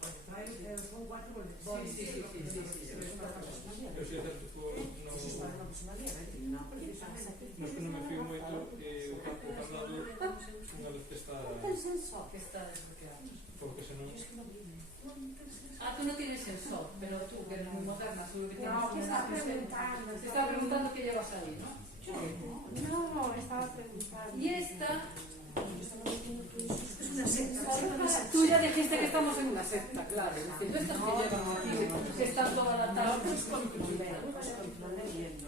Bueno, trae, son 4 bolis. Sí. Pero sí, es certo, Eso es para una persona diabética, no, precisamente. no es que non me fío moito o candado unha vez que está Que está desbloqueado. porque senón Tú no tienes sensor, pero tú, que eres muy moderna, seguro que tienes No, que un está sensor. preguntando. Se está preguntando qué llevas ahí, ¿no? No, estaba preguntando. Y esta, Es una secta. tú ya dijiste que estamos en una secta, claro. Diciendo estas que llevan aquí, que están todas adaptadas.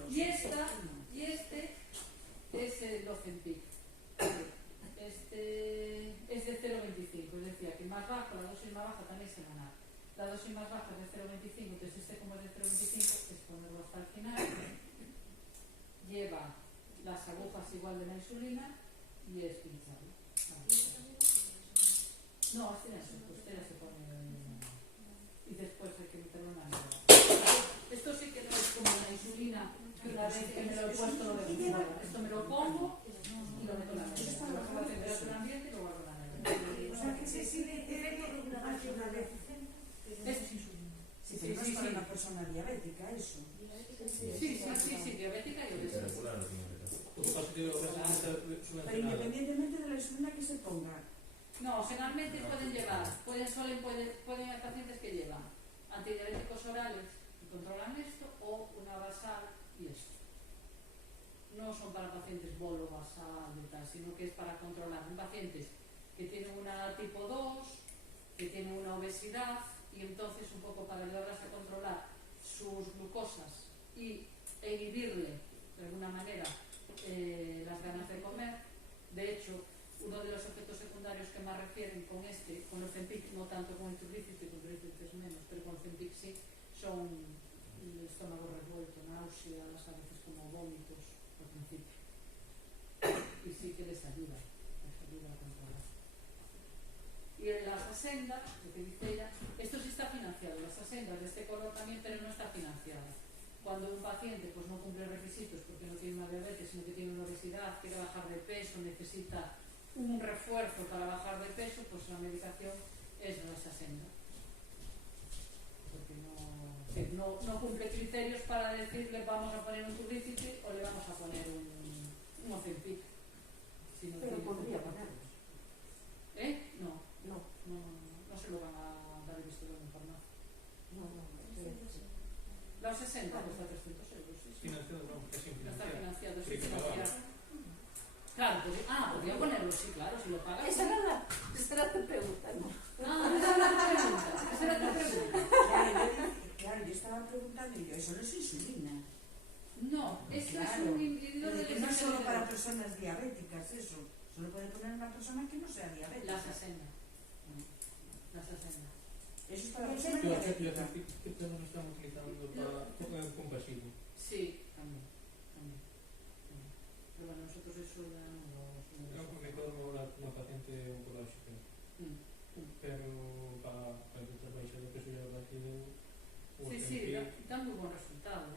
Y este es el Ozempic. Este es de 0,25, es decir, que más bajo, la dosis más baja también es semanal. La dosis más baja es de 0,25, entonces este como es de 0,25 es ponerlo hasta el final. Lleva las agujas igual de la insulina y es pincharlo. No, este ya se pone y después hay que meterlo en la nevera. Esto sí que no es como la insulina que una vez que me lo he puesto lo dejo fuera. Esto me lo pongo y lo meto en la nevera. Lo pongo a temperatura ambiente y lo guardo en la nevera. O sea, que se sigue más de una vez. Sí, Pero no es para una persona diabética, eso. Sí, diabética y obesa. o que pasa que o residente Pero subvencionado independientemente de la insulina que se ponga. No, generalmente pueden llevar, pueden haber pacientes que llevan antidiabéticos orales y controlan esto, o una basal y esto. no son para pacientes bólogas sino que es para controlar en pacientes que tienen una tipo 2, que tienen una obesidad, y entonces un poco para ayudarlas a controlar sus glucosas y inhibirle de alguna manera las ganas de comer. De hecho, uno de los efectos secundarios que más refieren con el Ozempic, no tanto con el Trulicity, con el Trulicity es menos, pero con el Ozempic sí, son el estómago revuelto, náuseas, a veces como vómitos al principio. Y sí que les ayuda a controlar. Y en la Saxenda, lo que dice ella, esto sí está financiado, la Saxenda de este color también, pero no está financiada. Cuando un paciente pues, no cumple requisitos porque no tiene una diabetes, sino que tiene una obesidad, quiere bajar de peso, necesita un refuerzo para bajar de peso, pues la medicación es la Saxenda. Porque no cumple criterios para decirle vamos a poner un Trulicity o le vamos a poner un Ozempic. Si no Pero tiene podría sentido. ponerlos. No se lo van a dar el visto en farmacia. No. La 60 cuesta 300 euros. Sí. Financiado no, es sin No está financiar. financiado, Sí, es que financiado. Claro, podría ponerlo, sí, claro, si lo pagas. Esa era tu pregunta, ¿no? Esa era tu pregunta. Claro, yo estaba preguntando y yo, eso no es insulina. No, eso Claro. es un inhibidor Pero de que no es solo para la personas diabéticas, eso. Solo puede poner una persona que no sea diabética. 60. La 60. Eso es para ¿Y personas Yo diabéticas. ¿qué plano están utilizando para compasivo? Sí, también. Pero bueno, nosotros eso ya no lo Me acuerdo una paciente oncológica, pero para intentar baixar de peso ya batido Sí, da muy buen resultado,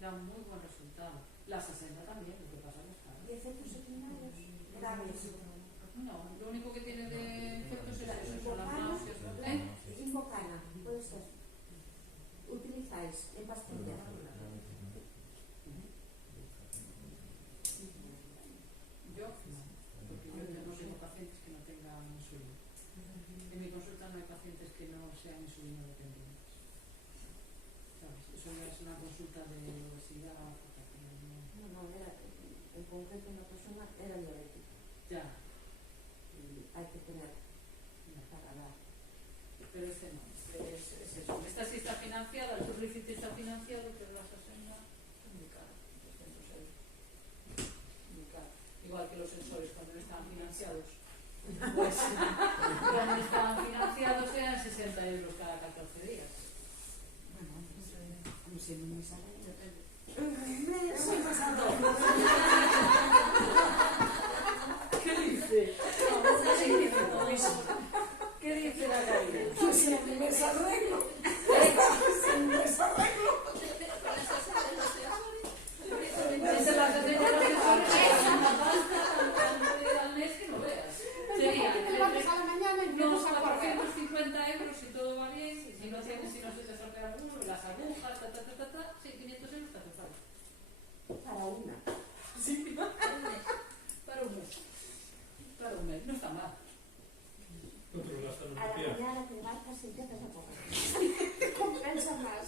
Da muy buen resultado. La 60 también, lo que pasa es que ¿Y efectos secundarios? Graves. no, lo único que tiene de efectos es eso, son las náuseas. Invocana, puede ser. Utilizáis en pastillas. Yo no, porque yo ya no tengo pacientes que no tengan insulina. En mi consulta no hay pacientes que no sean insulino dependientes. ¿Sabes? Eso ya es una consulta de obesidad. No, era, en concreto una persona era diabética. Ya, Y hay que tener para dar. pero ese no, es eso. Esta sí está financiada, el Trulicity está financiado, pero la Saxenda es muy cara, 300 euros. Muy caro. Igual que los sensores cuando no estaban financiados. Pues cuando estaban financiados eran 60 euros cada 14 días. Bueno, a mí se me sale. ¿Qué dice? ¿Qué dice la caída? Pues un mes arreglo. Desde las 70 una pasta al mes que no veas. Sería Te levantas a la mañana y unos empiezas a correr. 450 euros si todo va bien, y si no se te estropea alguno, las agujas, sí, 500 euros te hace falta. Para una. Sí, para un mes. Para un mes, no está mal. Otro gasto no A la quiero. mañana te marcas y empiezas a correr. Compensa más.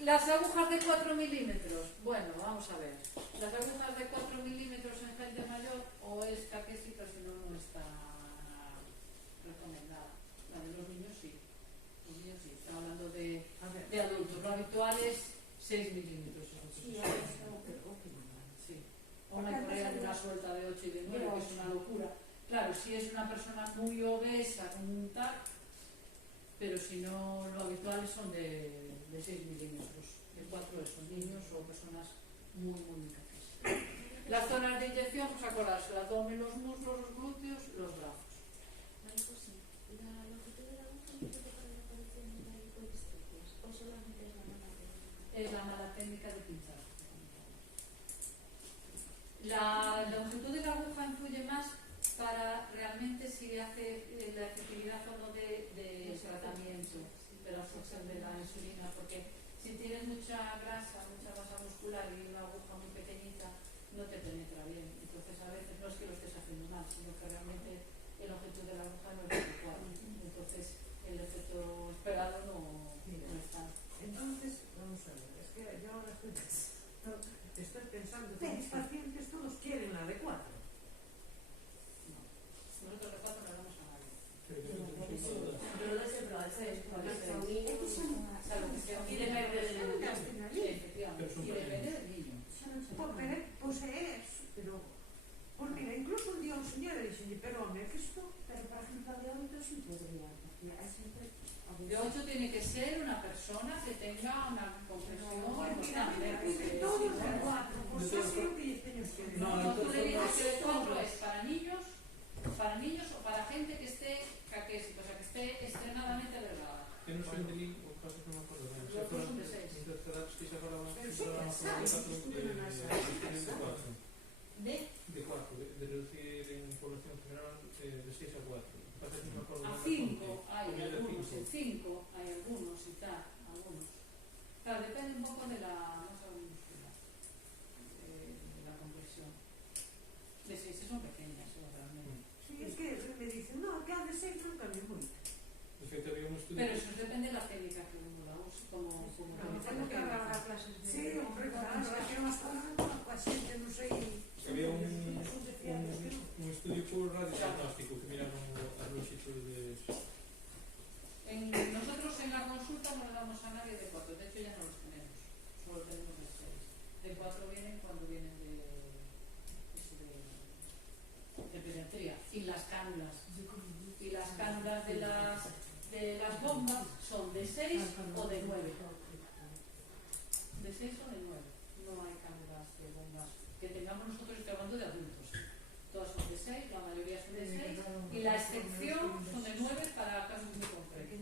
Las agujas de 4 milímetros, bueno, vamos a ver. Las agujas de 4 milímetros en gente mayor o es caquésica, si no, no está recomendada. La de los niños sí. Los niños sí. Estamos hablando de adultos. Lo habitual es 6 milímetros. Sí, eso que mandar. Sí. O una correa de una suelta de 8 y de 9, que es una locura. Claro, si es una persona muy obesa, con un tal, pero si no, lo habitual son de 6 milímetros. De 4 son niños o personas muy, muy caquésicas. Las zonas de inyección, pues acordarse, el abdomen, los muslos, los glúteos, los brazos. La longitud de la aguja no puede para la aparición de la lipodistribución o solamente es la mala técnica. Es la mala técnica de pinchar. La longitud de la aguja influye más para realmente si hace la efectividad o no de tratamiento de la absorción de la insulina, porque si tienes mucha grasa, mucha masa muscular y una aguja muy pequeñita, no te penetra bien. Entonces a veces no es que lo estés haciendo mal, sino que realmente el objeto de la aguja no es adecuado. Entonces el efecto esperado no está. Entonces, vamos a ver, es que yo ahora estoy pensando dixenlle, pero home, que isto... Pero, por ejemplo, de 8 sí podría, porque hay siempre... De 8 tiene que ser una persona que tenga una compresión importante. Pide todos de 4, pues así o que lle teño que No, No, tú le dices entonces- que de 4 es para niños o para gente que esté caquésica, o sea, que esté extremadamente delgada. Eu non sei onde li, o que pasa é que non me acordo ben. Os outros son de 6. Mientras que datos que xa falaba Pero sí que sabes, estuve na masa. de 4, de reducir en población general de 6 a 4. Pasa que non me acordo A ben 5 hay Porque era algunos, cinco. en 5 hay algunos y tal, algunos. Claro, depende un poco de la masa muscular, de la compresión. De 6 son pequeñas, realmente. Sí, es que me dicen, no, que a de 6 non cambia moito. De feito, había un estudio... Pero eso depende de la técnica que uno la use, como No, como tengo que agarrar clases de... Sí, hombre, claro, é que máis tarde coa xente, non sei... Había un Son de fiables que non. estudio por radiodiagnóstico que miraron as longitudes. Nosotros en la consulta no le damos a nadie de 4, de hecho ya no los tenemos, solo tenemos de 6. De 4 vienen cuando vienen de pediatría. Y las cánulas. Y las cánulas de las bombas son de 6 o de 9. De 6 o de 9. No hay cánulas de bombas que tengamos nosotros, estoy hablando de adultos. Todas son de 6, la mayoría son de 6. Y la excepción son de 9 para casos muy concretos.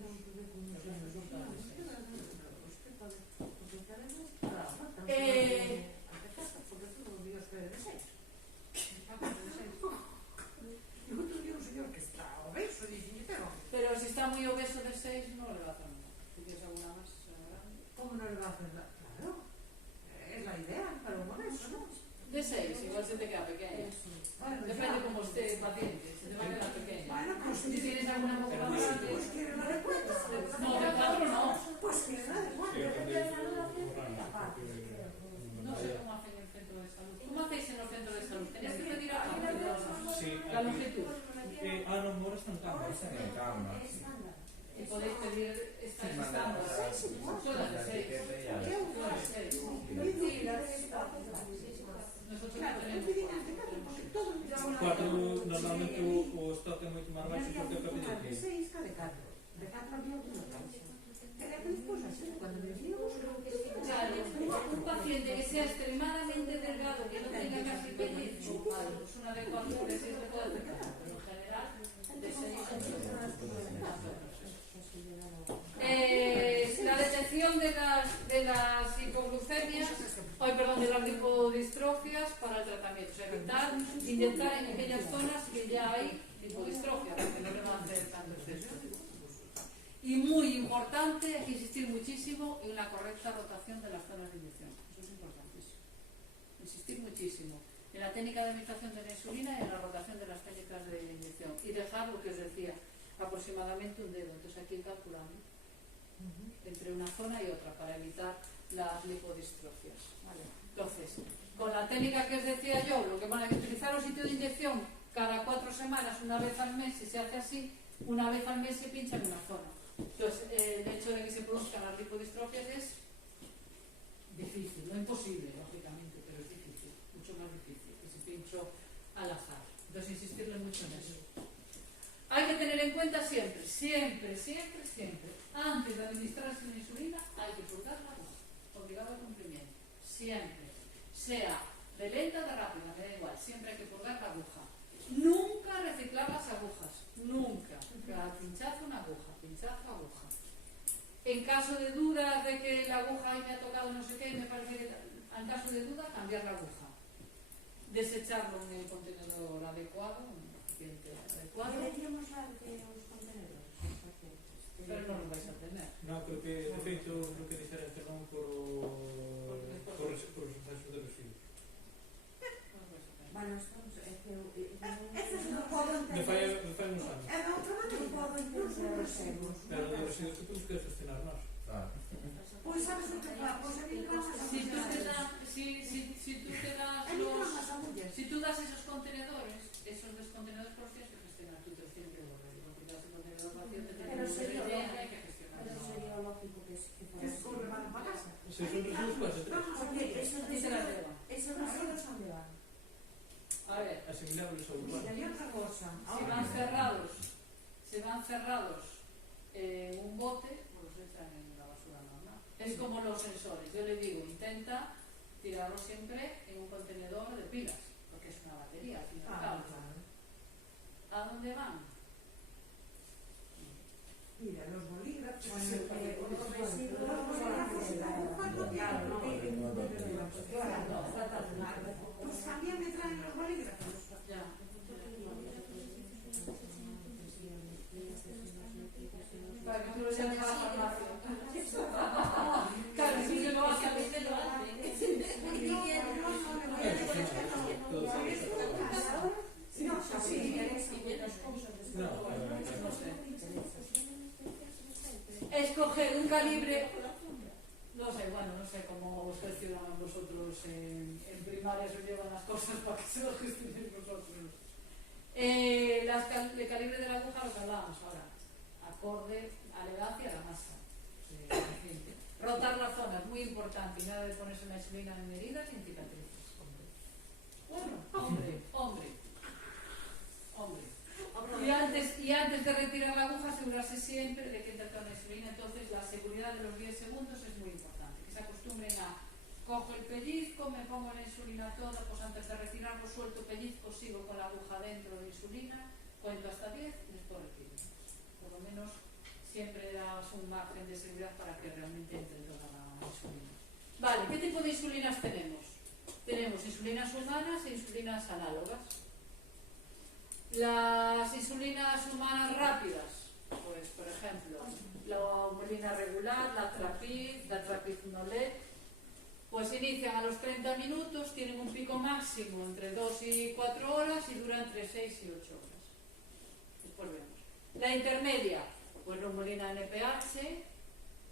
Pero si está muy obeso de 6 no le va a hacer nada. Si quieres alguna más grande. ¿Cómo no le va a hacer nada? Claro, es la idea, pero con eso, ¿no? De 6, igual se te queda pequeña. Bueno, Depende ya. cómo esté el paciente, se te va a quedar pequeña. Bueno, pues Si tienes alguna poco más grande, pues quiere la de 4. no, de 4 no. Pues quiere la de 4. No sé cómo hacen en el centro de salud. ¿Cómo hacéis en el centro de salud? ¿Tenéis que pedir a Sí, la longitud? no, ahora están cámaras. Y podéis pedir estas estándar. Son las de 6. Nosotros no tenemos. 4 normalmente o stock é moito máis baixo porque é para De pedir. 6 cada 4. De 4 había outra clase. Pero despois, así, cuando me íbamos, Claro, un paciente que sea extremadamente delgado, que no tenga casi pene, es una de 4 de 6 le puede aceptar, pero en general de 6 la detección de las hipoglucemias, de las lipodistrofias para el tratamiento, o sea, evitar inyectar en aquellas zonas que ya hay lipodistrofia, porque no le van a hacer tanto efecto. Y muy importante, hay que insistir muchísimo en la correcta rotación de las zonas de inyección. Eso es importantísimo. Insistir muchísimo en la técnica de administración de la insulina y en la rotación de las técnicas de inyección. Y dejar lo que os decía, aproximadamente un dedo. Entonces aquí ir calculando entre una zona y otra para evitar las lipodistrofias. ¿Vale? Entonces, con la técnica que os decía yo, lo que van a utilizar los sitios de inyección cada 4 semanas, una vez al mes, si se hace así, una vez al mes se pincha en una zona. Entonces, el hecho de que se produzcan las lipodistrofias es difícil, no imposible, lógicamente, pero es difícil, mucho más difícil que se pincho al azar. Entonces, insistirle mucho en eso. Hay que tener en cuenta siempre, antes de administrarse la insulina, hay que purgar la aguja, obligado al cumplimiento. Siempre, sea de lenta o de rápida, me da igual, siempre hay que purgar la aguja. Nunca reciclar las agujas, nunca. Cada pinchazo una aguja, pinchazo aguja. En caso de duda de que la aguja me ha tocado no sé qué, me parece que en caso de duda cambiar la aguja. Desecharlo en el contenedor adecuado, un recipiente adecuado. Deberíamos dar de los contenedores, los pacientes. Pero no lo vais a tener. No, porque de feito lo que diferente non por os procesos de residuos. No lo vais a tener. Bueno, estamos, es que Eso sí lo puedo Me fai entender. uns anos. É da outra maneira, puedo entender os residuos. Pero de residuos que temos que gestionar nós. Pois sabes o que pasa, pois a mí me pasa Si tú te das, si tú te das a mí me los, pasa mulles. si tú das esos contenedores por los tienes que gestionar tú, te los tienen que devolver. Porque das el contenedor vacío, te tienen Pero que sería devolver y lógico. hay que gestionarlo. Pero sería lógico que Que fuera es por levar para casa. Se son residuos, pues, Vamos a Porque ver, esos ¿Quién te las lleva? residuos, ¿dónde van? A ver, a asimilables ao Mira, humano. y otra cosa. Si van cerrados en un bote, pues los echan en la basura normal. Es como los sensores. Yo le digo, intenta tirarlos siempre en un contenedor de pilas, porque es una batería, al fin y al cabo. Claro. ¿A dónde van? Mira, los bolígrafos. Bueno, los residuos, Los bolígrafos se van buscando bien, claro, no, porque claro. pues también me traen los bolígrafos. Ya. Para que tú lo lleves a la farmacia. Claro, si yo lo hago a veces lo hago. No sé. Escoger un calibre. No sé, bueno, no sé cómo os gestionan vosotros en primaria, se llevan las cosas para que se lo gestionéis vosotros. El calibre de la aguja, lo que hablábamos ahora, acorde a la edad y a la masa. En fin. Rotar la zona es muy importante y nada de ponerse una insulina en heridas y en cicatrices. Bueno, hombre. Y antes de retirar la aguja, asegurarse siempre de que entra la insulina. Entonces, la seguridad de los 10 segundos es muy importante. Que se acostumbren a cojo el pellizco, me pongo la insulina toda, pues antes de retirarlo suelto pellizco, sigo con la aguja dentro de insulina, cuento hasta 10 y después retiro. Por lo menos siempre das un margen de seguridad para que realmente entre toda la insulina. Vale, ¿qué tipo de insulinas tenemos? Tenemos insulinas humanas e insulinas análogas. Las insulinas humanas rápidas, pues por ejemplo, la humulina regular, la Trapid pues inician a los 30 minutos, tienen un pico máximo entre 2 y 4 horas y duran entre 6 y 8 horas. Después vemos. La intermedia, pues la humulina NPH,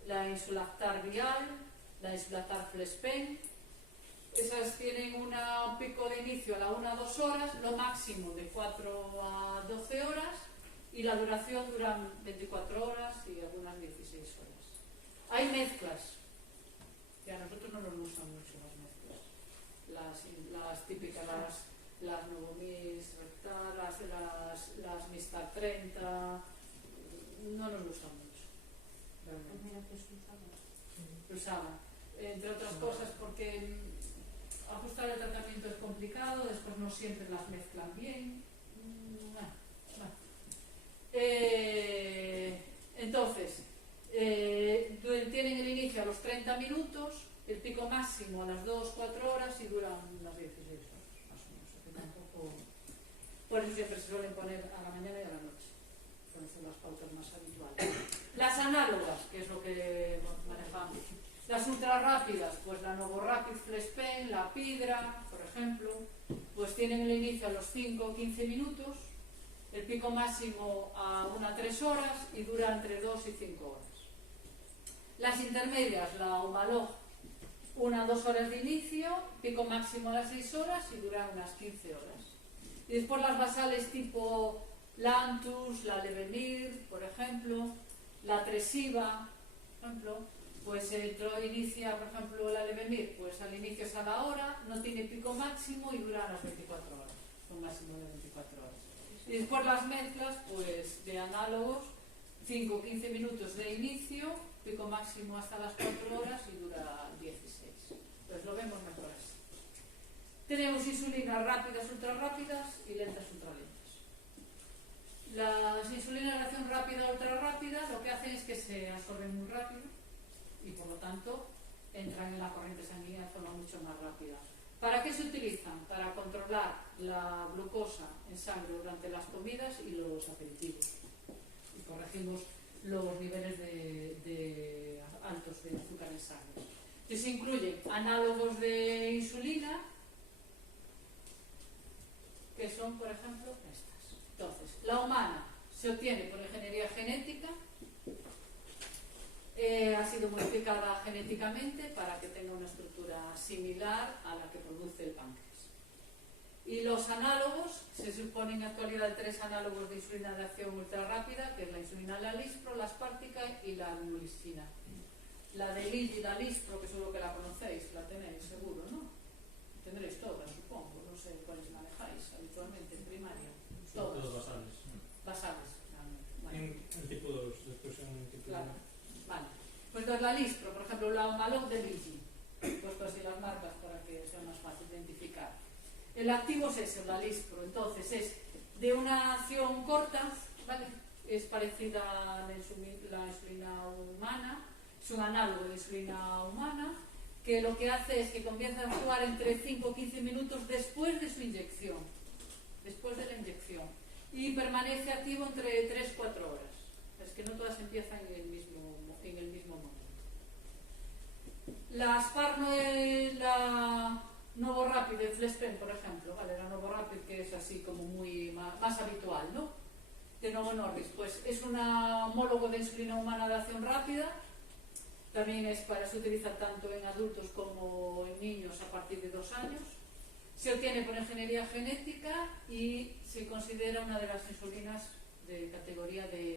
la insulactar vial, la insulactar flespen. Esas tienen un pico de inicio a la 1 a 2 horas, lo máximo de 4 a 12 horas y la duración duran 24 horas y algunas 16 horas. Hay mezclas, que a nosotros no nos gustan mucho las mezclas. Las típicas, las Novomix rectal, las Mistar 30, no nos gustan mucho. Realmente. Usaban. Entre otras cosas porque ajustar el tratamiento es complicado, después no siempre las mezclan bien. Entonces, tienen el inicio a los 30 minutos, el pico máximo a las 2-4 horas y duran unas 16 horas, más o menos. Que tampoco... Por eso siempre se suelen poner a la mañana y a la noche. Son las pautas más habituales. Las análogas, que es lo que manejamos. Las ultra rápidas, pues la Novorapid Flespen, la Pidra, por ejemplo, pues tienen el inicio a los 5 o 15 minutos, el pico máximo a 1 a 3 horas y dura entre 2 y 5 horas. Las intermedias, la Humalog, 1 a 2 horas de inicio, pico máximo a las 6 horas y duran unas 15 horas. Y después las basales tipo Lantus, la Levemir, por ejemplo, la Tresiva, por ejemplo, pues inicia, por ejemplo, la Levemir, pues al inicio es a la hora, no tiene pico máximo y dura unas 24 horas, un máximo de 24 horas. Y después las mezclas, pues de análogos, 5 o 15 minutos de inicio, pico máximo hasta las 4 horas y dura 16. Pues lo vemos mejor así. Tenemos insulinas rápidas, ultra rápidas y lentas, ultra lentas. Las insulinas de acción rápida, ultra rápida, lo que hacen es que se absorben muy rápido y por lo tanto entran en la corriente sanguínea de forma mucho más rápida. ¿Para qué se utilizan? Para controlar la glucosa en sangre durante las comidas y los aperitivos. Y corregimos los niveles de altos de azúcar en sangre. Entonces se incluyen análogos de insulina, que son, por ejemplo, estas. Entonces, la humana se obtiene por ingeniería genética, ha sido modificada genéticamente para que tenga una estructura similar a la que produce el páncreas. Y los análogos, se supone en la actualidad 3 análogos de insulina de acción ultra rápida, que es la insulina Lalispro, la Spártica y la Nulistina. La de Lilly, la Lispro, que seguro que la conocéis, la tenéis seguro, ¿no? Tendréis todas, supongo, no sé cuáles manejáis habitualmente. pues la Lispro, por ejemplo, la Humalog de Virgin. He puesto así las marcas para que sea más fácil identificar. El activo es ese, la Lispro. Entonces es de una acción corta, ¿vale? Es parecida a la insulina humana, es un análogo de insulina humana, que lo que hace es que comienza a actuar entre 5 o 15 minutos después de su inyección, después de la inyección, y permanece activo entre 3-4 horas. Es que no todas empiezan en el mismo momento. La Asparno, la Novorapid de Flespen, por ejemplo, ¿vale? La Novorapid, que es así como muy más habitual, ¿no? De Novo Nordisk, pues es un homólogo de insulina humana de acción rápida. También se utiliza tanto en adultos como en niños a partir de 2 años. Se obtiene por ingeniería genética y se considera una de las insulinas de categoría de